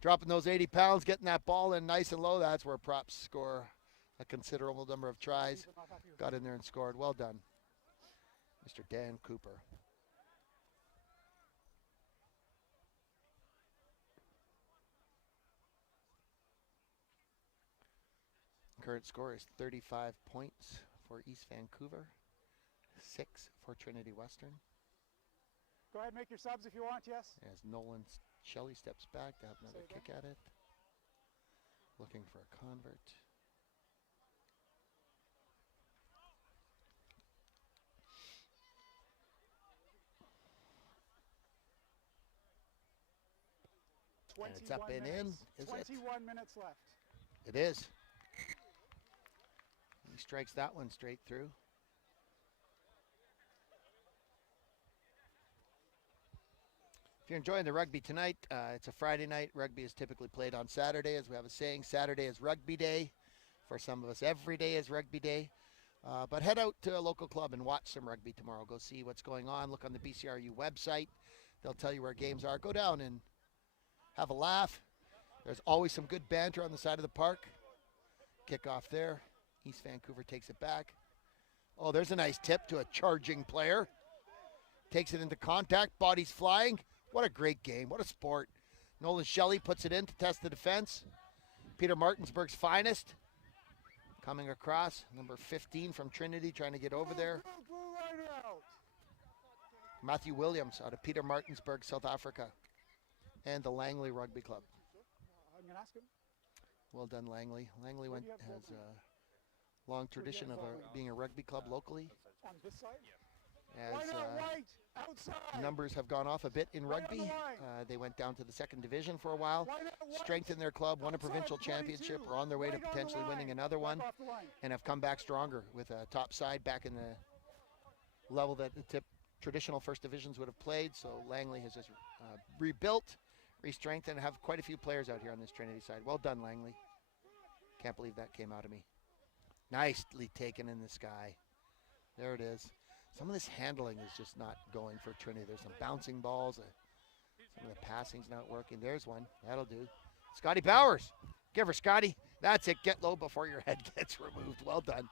Dropping those 80 pounds, getting that ball in nice and low. That's where props score a considerable number of tries. Got in there and scored. Well done, Mr. Dan Cooper. Current score is 35 points for East Vancouver, 6 for Trinity Western. Go ahead, make your subs if you want, yes? As Nolan Shelley steps back to have another kick at it. Looking for a convert. And it's up and in, is 21 minutes left. It is. He strikes that one straight through. If you're enjoying the rugby tonight, it's a Friday night. Rugby is typically played on Saturday, as we have a saying. Saturday is rugby day. For some of us, every day is rugby day. But head out to a local club and watch some rugby tomorrow. Go see what's going on. Look on the BCRU website. They'll tell you where games are. Go down and have a laugh. There's always some good banter on the side of the park. Kick off there. East Vancouver takes it back. Oh, there's a nice tip to a charging player. Takes it into contact. Body's flying. What a great game. What a sport. Nolan Shelley puts it in to test the defense. Peter Martinsburg's finest. Coming across. Number 15 from Trinity trying to get over there. Matthew Williams out of Peter Martinsburg, South Africa. And the Langley Rugby Club. I'm going to ask him. Well done, Langley. Langley has a long tradition of being a rugby club locally. On this side? As numbers have gone off a bit in rugby. They went down to the second division for a while, strengthened their club, won a provincial championship, are on their way to potentially winning another one, and have come back stronger with a top side back in the level that the traditional first divisions would have played. So Langley has just rebuilt, re-strengthened, and have quite a few players out here on this Trinity side. Well done, Langley. Can't believe that came out of me. Nicely taken in the sky. There it is. Some of this handling is just not going for Trinity. There's some bouncing balls. Some of the passing's not working. There's one. That'll do. Scotty Bowers. Give her, Scotty. That's it. Get low before your head gets removed. Well done.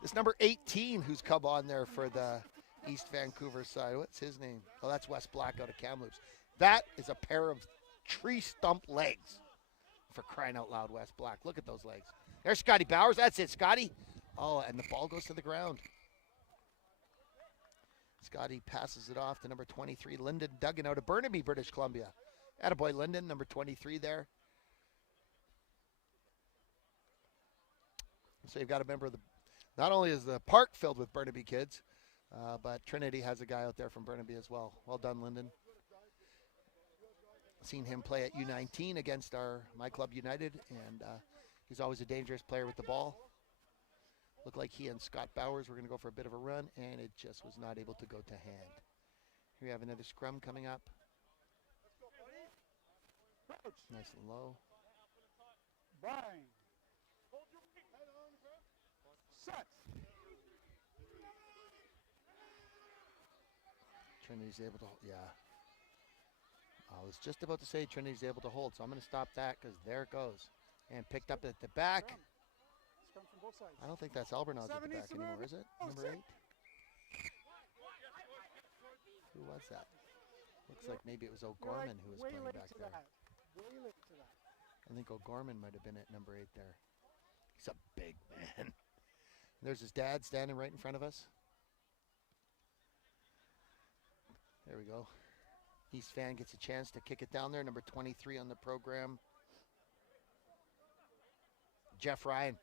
This number 18 who's come on there for the East Vancouver side. What's his name? Oh, that's Wes Black out of Kamloops. That is a pair of tree stump legs. For crying out loud, Wes Black. Look at those legs. There's Scotty Bowers. That's it, Scotty. Oh, and the ball goes to the ground. Scotty passes it off to number 23, Lyndon Duggan out of Burnaby, British Columbia. Attaboy, Lyndon, number 23 there. So you've got a member of the, not only is the park filled with Burnaby kids, but Trinity has a guy out there from Burnaby as well. Well done, Lyndon. Seen him play at U19 against my club United, and he's always a dangerous player with the ball. Looked like he and Scott Bowers were going to go for a bit of a run, and it just was not able to go to hand. Here we have another scrum coming up. Nice and low. Bang. Set. Trinity's able to, yeah. I was just about to say Trinity's able to hold, so I'm going to stop that because there it goes. And picked up at the back. Scrum from both sides. I don't think that's Albernaz at the back anymore, is it? Number 8? Who was that? Looks like maybe it was O'Gorman who was playing back there. I think O'Gorman might have been at number 8 there. He's a big man. There's his dad standing right in front of us. There we go. East Van gets a chance to kick it down there. Number 23 on the program. Jeff Ryan.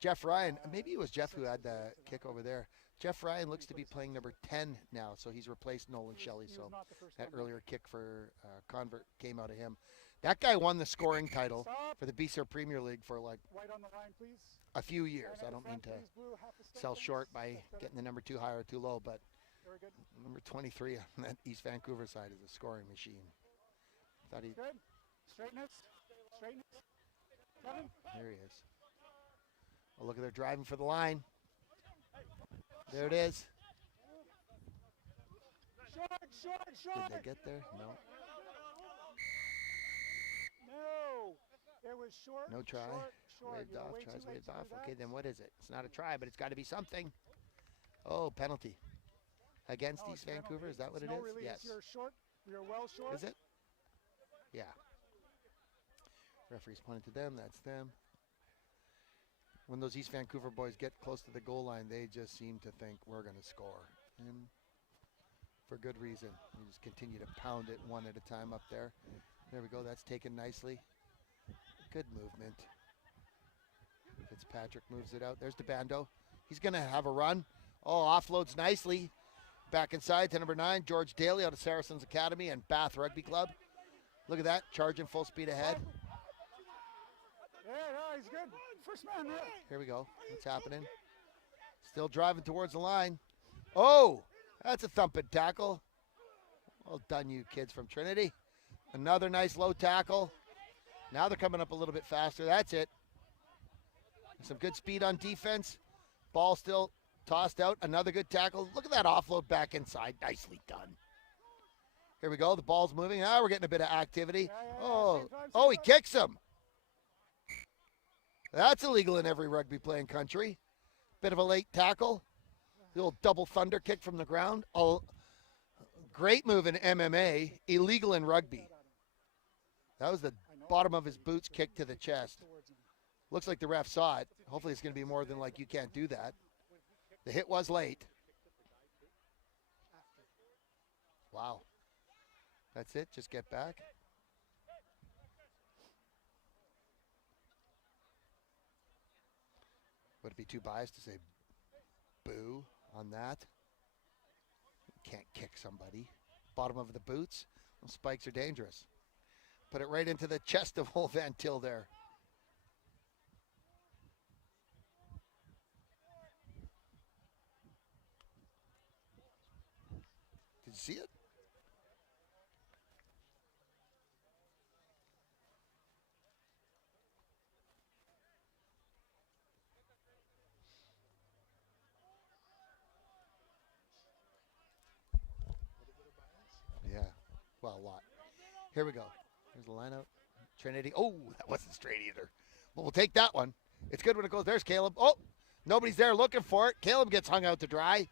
Jeff Ryan, maybe it was Jeff who had the kick over there. Jeff Ryan looks to be playing number 10 now, so he's replaced Nolan Shelley. So that earlier kick for convert came out of him. That guy won the scoring title for the BCR Premier League for like a few years. I don't mean to sell short by getting the number 2 high or too low, but number 23 on that East Vancouver side is a scoring machine. Thought he. Good. Straightness. Straightness. Kevin. There he is. Oh, look at they're driving for the line. There it is. Short. Did they get there? No. No. It was short. No try. Short. Waved You're off. way Tries too late waved to do off. that. Okay, then what is it? It's not a try, but it's got to be something. Oh, penalty. Against Oh, East it's a Vancouver? penalty. Is that what It's it no is? release. Yes. You're short. You're well short. Is it? Yeah. Referee's pointing to them. That's them. When those East Vancouver boys get close to the goal line, they just seem to think we're going to score. And for good reason. We just continue to pound it one at a time up there. There we go. That's taken nicely. Good movement. Fitzpatrick moves it out. There's DeBando. He's going to have a run. Oh, offloads nicely. Back inside to number 9, George Daly out of Saracens Academy and Bath Rugby Club. Look at that, charging full speed ahead. Yeah, no, he's good. First man, yeah. Here we go. What's happening? Still driving towards the line. Oh, that's a thumping tackle. Well done, you kids from Trinity. Another nice low tackle. Now they're coming up a little bit faster. That's it. Some good speed on defense. Ball still tossed out. Another good tackle. Look at that offload back inside. Nicely done. Here we go. The ball's moving. Now we're getting a bit of activity. Oh, he kicks him. That's illegal in every rugby playing country. Bit of a late tackle. The old double thunder kick from the ground. Oh, great move in MMA. Illegal in rugby. That was the bottom of his boots kick to the chest. Looks like the ref saw it. Hopefully it's going to be more than like you can't do that. The hit was late. Wow. That's it. Just get back. Would it be too biased to say boo on that? You can't kick somebody. Bottom of the boots. Those spikes are dangerous. Put it right into the chest of old Van Til there. Did you see it? Yeah, well, a lot. Here we go. Here's the lineup. Trinity. Oh, that wasn't straight either. But we'll take that one. It's good when it goes. There's Caleb. Oh, nobody's there looking for it. Caleb gets hung out to dry.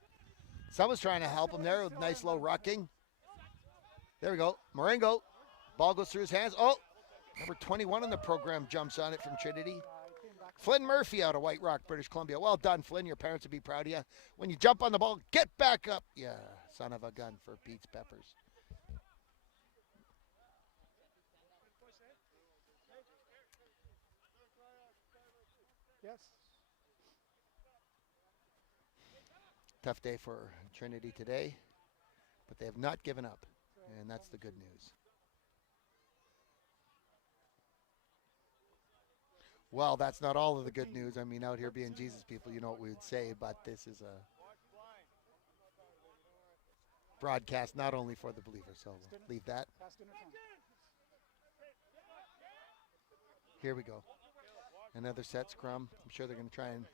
Someone's trying to help him there with nice low rucking. There we go. Marengo. Ball goes through his hands. Oh, number 21 in the program jumps on it from Trinity. Flynn Murphy out of White Rock, British Columbia. Well done, Flynn. Your parents would be proud of you. When you jump on the ball, get back up. Yeah, son of a gun for Pete's Peppers. Yes. Tough day for Trinity today, but they have not given up, and that's the good news. Well, that's not all of the good news. I mean, out here being Jesus people, you know what we would say, but this is a broadcast not only for the believers, so we'll leave that. Here we go. Another set scrum. I'm sure they're going to try and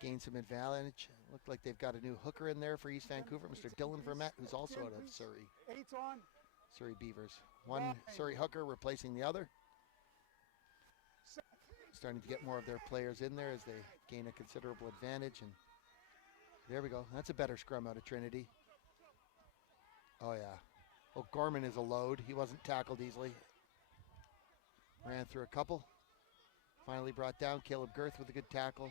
gain some advantage. Looked like they've got a new hooker in there for East Vancouver, Mr. Dylan Vermette, who's also out of Surrey. Surrey Beavers. One Surrey hooker replacing the other. Starting to get more of their players in there as they gain a considerable advantage. And there we go. That's a better scrum out of Trinity. Oh, yeah. Oh, Gorman is a load. He wasn't tackled easily. Ran through a couple. Finally brought down. Caleb Girth with a good tackle.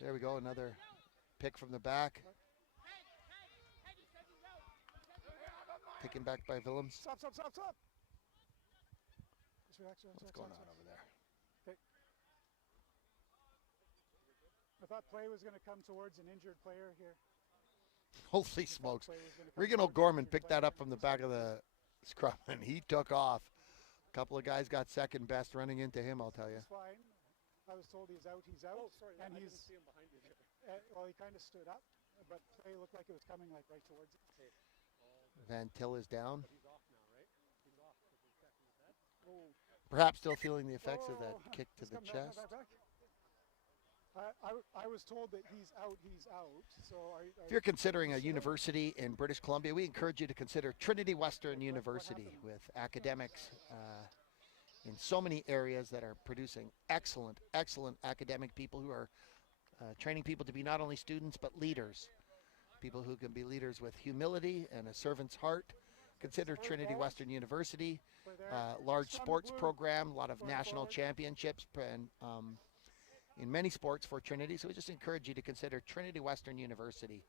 There we go. Another pick from the back. Taken back by Willems. Stop. What's going on over there? Okay. I thought play was going to come towards an injured player here. Holy smokes. Regan O'Gorman picked that up from the back of the scrum, and he took off. A couple of guys got second best running into him, I'll tell you. He's fine. I was told he's out. Oh, sorry. And I didn't see him behind you. Well, he kind of stood up, but play looked like it was coming like right towards it. Van Til is down. Perhaps still feeling the effects of that Oh, kick to he's the coming back, chest. back, back. I was told that he's out. So If you're considering a university in British Columbia, we encourage you to consider Trinity Western University with academics in so many areas that are producing excellent, excellent academic people who are training people to be not only students but leaders, people who can be leaders with humility and a servant's heart. Consider Trinity Western University, large sports program, a lot of national championships and in many sports for Trinity. So we just encourage you to consider Trinity Western University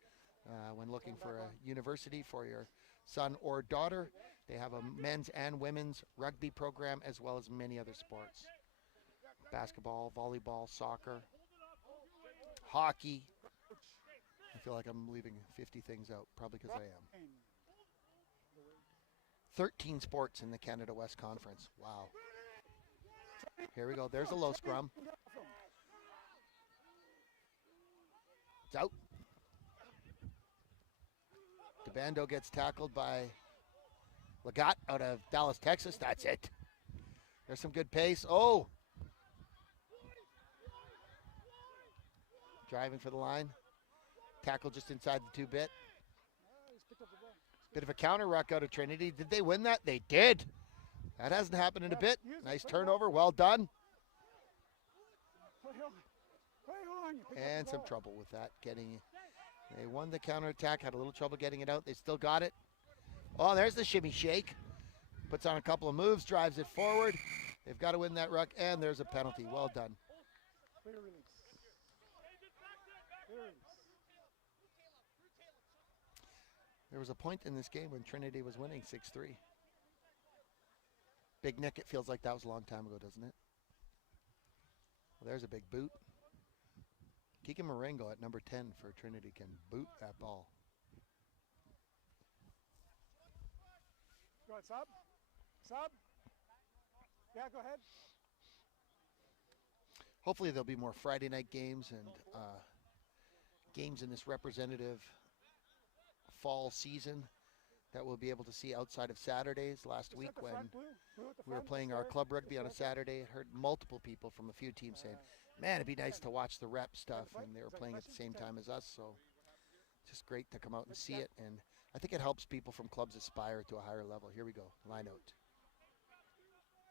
when looking for a university for your son or daughter. They have a men's and women's rugby program as well as many other sports. Basketball, volleyball, soccer, hockey. I feel like I'm leaving 50 things out, probably because I am. 13 sports in the Canada West Conference. Wow. Here we go. There's a low scrum. It's out. DeBando gets tackled by Legat out of Dallas, Texas. That's it. There's some good pace. Oh! Driving for the line. Tackle just inside the 2-bit. Bit of a counter ruck out of Trinity. Did they win that? They did. That hasn't happened in a bit. Nice turnover. Well done. And some trouble with that. They won the counterattack, had a little trouble getting it out. They still got it. Oh, there's the shimmy shake. Puts on a couple of moves, drives it forward. They've got to win that ruck, and there's a penalty. Well done. There was a point in this game when Trinity was winning 6-3. Big Nick, it feels like that was a long time ago, doesn't it? Well, there's a big boot. Keegan Marengo at number 10 for Trinity can boot that ball. Go ahead, sub. Yeah, go ahead. Hopefully there'll be more Friday night games and games in this representative fall season that we'll be able to see outside of Saturdays. Last week when we were playing our club rugby on a Saturday, I heard multiple people from a few teams saying, man, it'd be nice to watch the rep stuff, and they were playing at the same time as us, so just great to come out and see it, and I think it helps people from clubs aspire to a higher level. Here we go, line out.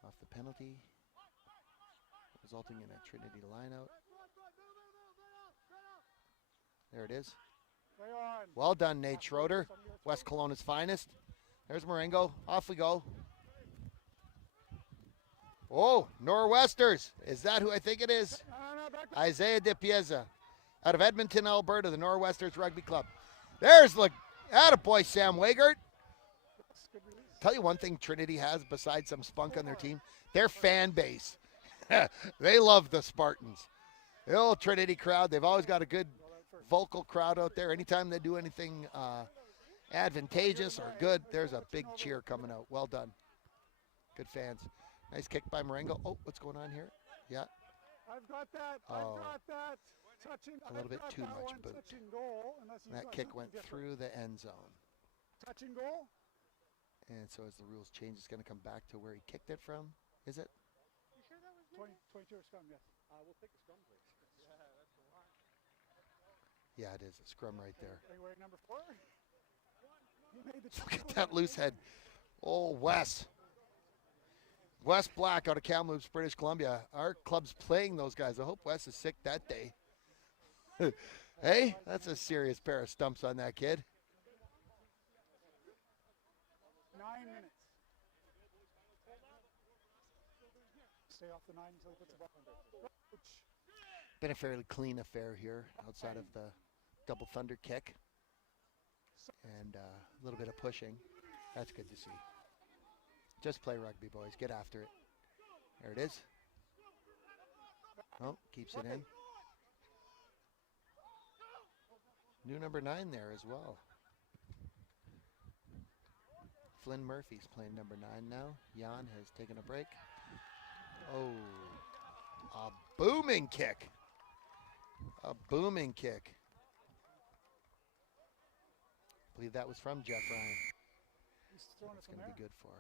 Off the penalty, resulting in a Trinity line out. There it is. Well done, Nate Schroeder, West Kelowna's finest. There's Marengo. Off we go. Oh, Nor'Westers. Is that who I think it is? Isaiah De Piazza out of Edmonton, Alberta, the Nor'Westers Rugby Club. There's attaboy, Sam Wagert. Tell you one thing Trinity has besides some spunk on their team, their fan base. They love the Spartans. The old Trinity crowd, they've always got a good vocal crowd out there. Anytime they do anything advantageous or good, there's a big cheer coming out. Well done. Good fans. Nice kick by Marengo. Oh, what's going on here? Yeah. I've got that. Oh. I've got that. Touching. A little bit too much boot. Touching goal, That kick went through the end zone. Touching goal. And so as the rules change, it's going to come back to where he kicked it from. Is it? You sure that was 22 or scrum, yes. We'll take a scrum, please. Yeah, that's the line. Yeah, it is. A scrum right there. Are you wearing number 4? Look at that loose head. Oh, Wes. Wes Black out of Kamloops, British Columbia. Our club's playing those guys. I hope Wes is sick that day. Hey, that's a serious pair of stumps on that kid. 9 minutes. Stay off the 9 until he puts the ball under. Been a fairly clean affair here outside of the double thunder kick. And a little bit of pushing. That's good to see. Just play rugby, boys. Get after it. There it is. Oh, keeps it in. New number 9 there as well. Flynn Murphy's playing number 9 now. Jan has taken a break. Oh, a booming kick. A booming kick. I believe that was from Jeff Ryan. He's throwing it That's from going to there. be good for.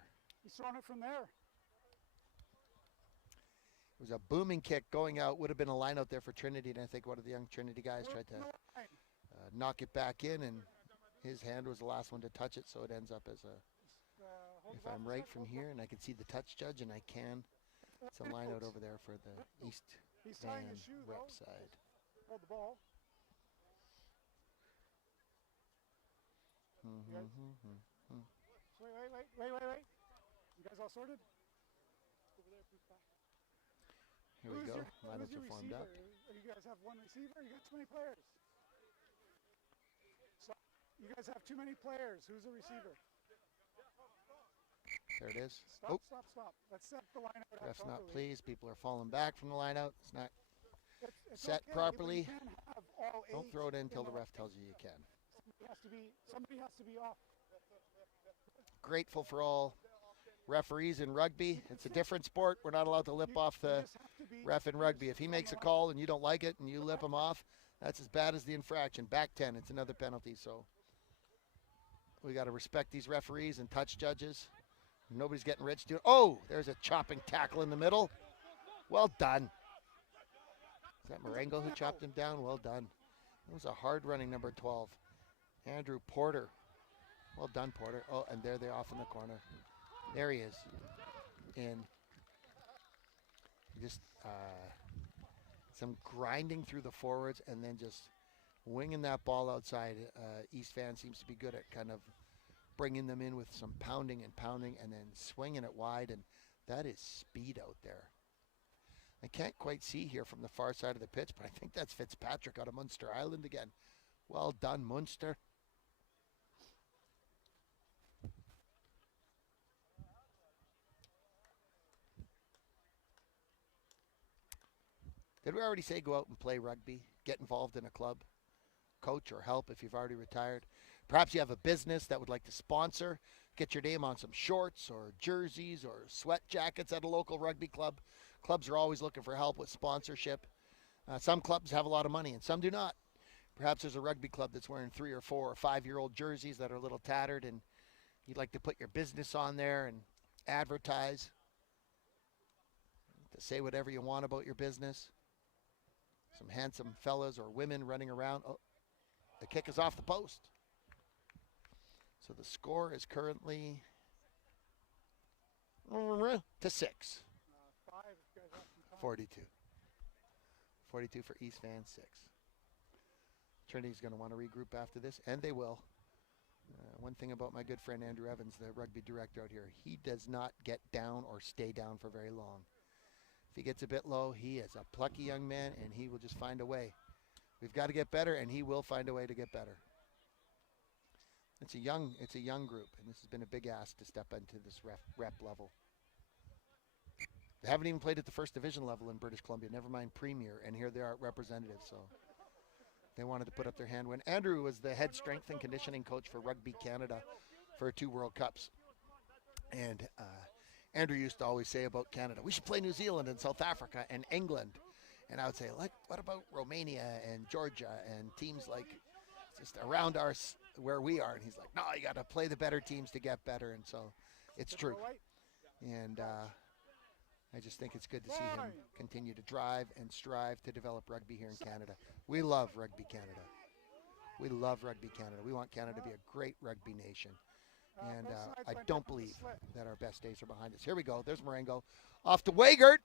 He's throwing it from there. It was a booming kick going out. Would have been a line out there for Trinity, and I think one of the young Trinity guys tried to knock it back in, and his hand was the last one to touch it, so it ends up as a, if I'm right from here, and I can see the touch judge, and I can, it's a line out over there for the East Van rep side. Hold the ball. Wait. You guys all sorted? Here we go. Lineups are formed up. You guys have one receiver? You got too many players. So, you guys have too many players. Who's a receiver? There it is. Stop. Let's set the line out. Ref's not pleased. People are falling back from the line out. It's not it's set okay, properly. Don't throw it in until the ref tells you you can. Somebody has to be off. Grateful for all referees in rugby. It's a different sport. We're not allowed to lip off the ref in rugby. If he makes a call and you don't like it and you lip him off, that's as bad as the infraction. Back 10, it's another penalty. So we got to respect these referees and touch judges. Nobody's getting rich doing. Oh, there's a chopping tackle in the middle. Well done. Is that Marengo who chopped him down? Well done. It was a hard running number 12. Andrew Porter. Well done, Porter. Oh, and there they're off in the corner. There he is. In just some grinding through the forwards and then just winging that ball outside. East Van seems to be good at kind of bringing them in with some pounding and then swinging it wide, and that is speed out there. I can't quite see here from the far side of the pitch, but I think that's Fitzpatrick out of Munster Island again. Well done, Munster. Did we already say go out and play rugby? Get involved in a club? Coach or help if you've already retired. Perhaps you have a business that would like to sponsor. Get your name on some shorts or jerseys or sweat jackets at a local rugby club. Clubs are always looking for help with sponsorship. Some clubs have a lot of money and some do not. Perhaps there's a rugby club that's wearing 3 or 4 or 5-year-old jerseys that are a little tattered and you'd like to put your business on there and advertise. To say whatever you want about your business. Some handsome fellas or women running around. Oh, the kick is off the post. So the score is currently 6. 42. 42 for East Van, 6. Trinity's going to want to regroup after this, and they will. One thing about my good friend Andrew Evans, the rugby director out here, he does not get down or stay down for very long. If he gets a bit low, he is a plucky young man, and he will just find a way. We've got to get better, and he will find a way to get better. It's a young group, and this has been a big ask to step into this rep level. They haven't even played at the first division level in British Columbia, never mind Premier, and here they are representatives, so they wanted to put up their hand when Andrew was the head strength and conditioning coach for Rugby Canada for 2 World Cups. And Andrew used to always say about Canada, we should play New Zealand and South Africa and England. And I would say, like, what about Romania and Georgia and teams like just around where we are? And he's like, no, you got to play the better teams to get better. And so it's true. And I just think it's good to see him continue to drive and strive to develop rugby here in Canada. We love Rugby Canada. We love Rugby Canada. We want Canada to be a great rugby nation. And I don't believe that our best days are behind us. Here we go. There's Marengo. Off to Wagert.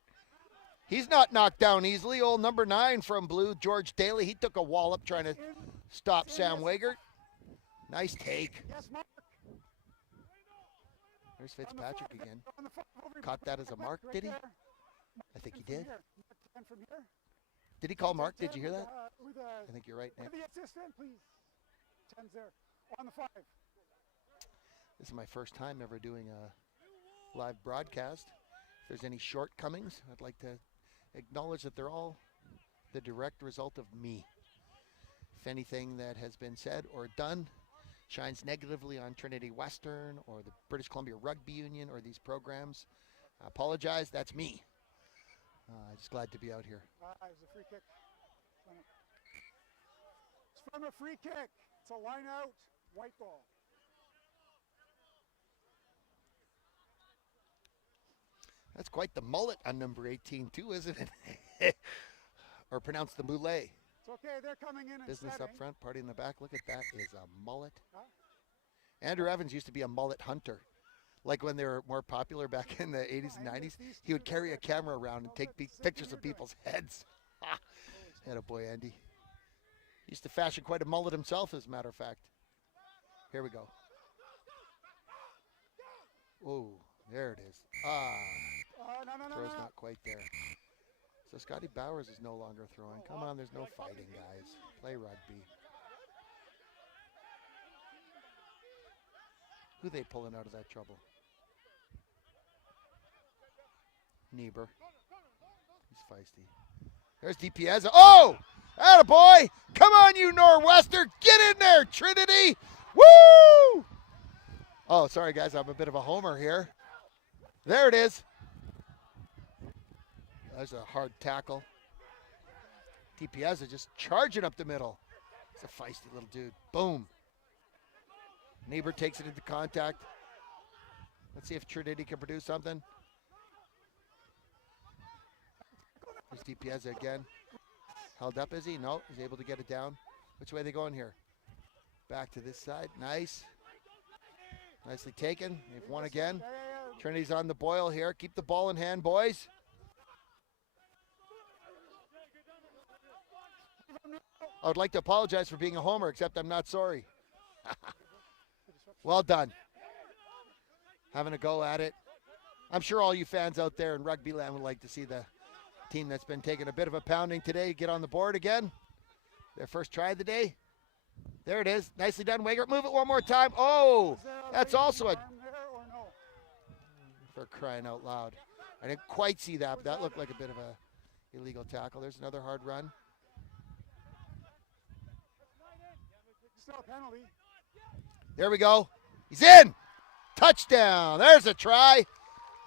He's not knocked down easily. Old number 9 from Blue, George Daly. He took a wallop trying to stop Sam Wagert. Nice take. There's Fitzpatrick again. Caught that as a mark, did he? I think he did. Did he call mark? Did you hear that? I think you're right, Nick. The assistant, please. 10's there. On the 5. This is my first time ever doing a live broadcast. If there's any shortcomings, I'd like to acknowledge that they're all the direct result of me. If anything that has been said or done shines negatively on Trinity Western or the British Columbia Rugby Union or these programs, I apologize, that's me. I'm just glad to be out here. It's a free kick. It's from a free kick. It's a line out, white ball. That's quite the mullet on number 18 too, isn't it? Or pronounced the moulet. It's okay, they're coming in and Business up setting. front, party in the back. Look at that, is a mullet. Andrew Evans used to be a mullet hunter. Like when they were more popular back in the 80s and 90s, he would carry a camera around and take pictures of people's heads. Attaboy, Andy. He used to fashion quite a mullet himself, as a matter of fact. Here we go. Oh, there it is. Throw's not quite there. So Scotty Bowers is no longer throwing. Come on, there's no fighting, guys. Play rugby. Who they pulling out of that trouble? Niebuhr. He's feisty. There's DiPiazza. Oh! Attaboy! Come on, you Nor'wester! Get in there, Trinity! Woo! Oh, sorry, guys. I'm a bit of a homer here. There it is. There's a hard tackle. DiPiazza just charging up the middle. It's a feisty little dude. Boom. Niebuhr takes it into contact. Let's see if Trinity can produce something. There's DiPiazza again. Held up, is he? No, he's able to get it down. Which way are they going here? Back to this side. Nice. Nicely taken. They've won again. Trinity's on the boil here. Keep the ball in hand, boys. I would like to apologize for being a homer, except I'm not sorry. Well done. Having a go at it. I'm sure all you fans out there in rugby land would like to see the team that's been taking a bit of a pounding today get on the board again. Their first try of the day. There it is. Nicely done, Wager. Move it one more time. Oh, that's also a... For crying out loud. I didn't quite see that, but that looked like a bit of a illegal tackle. There's another hard run. Still a penalty. There we go. He's in. Touchdown. There's a try.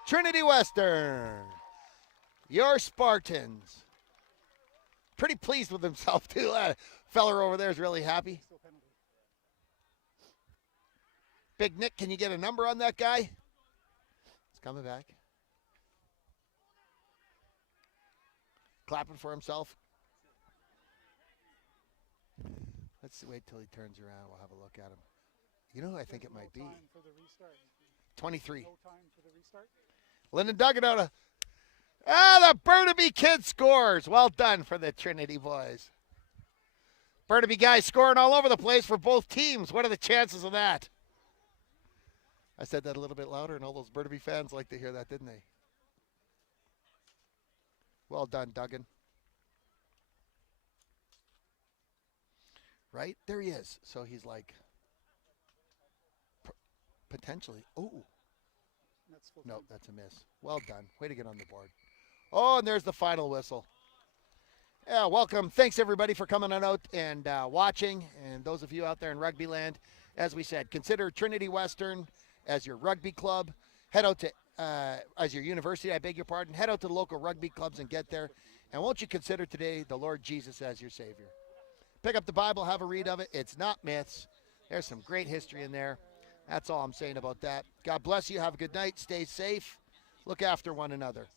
Trinity Western. Your Spartans. Pretty pleased with himself, too. That fella over there is really happy. Big Nick, can you get a number on that guy? He's coming back. Clapping for himself. Let's wait till he turns around. We'll have a look at him. You know who I think it might be? 23. Lyndon Duggan out of... the Burnaby kid scores. Well done for the Trinity boys. Burnaby guys scoring all over the place for both teams. What are the chances of that? I said that a little bit louder, and all those Burnaby fans like to hear that, didn't they? Well done, Duggan. Right? There he is. So he's like... potentially. Oh. No, that's a miss. Well done. Way to get on the board. Oh, and there's the final whistle. Yeah, welcome. Thanks, everybody, for coming on out and watching. And those of you out there in rugby land, as we said, consider Trinity Western as your rugby club. Head out to, as your university, I beg your pardon. Head out to the local rugby clubs and get there. And won't you consider today the Lord Jesus as your Savior? Pick up the Bible, have a read of it. It's not myths. There's some great history in there. That's all I'm saying about that. God bless you. Have a good night. Stay safe. Look after one another.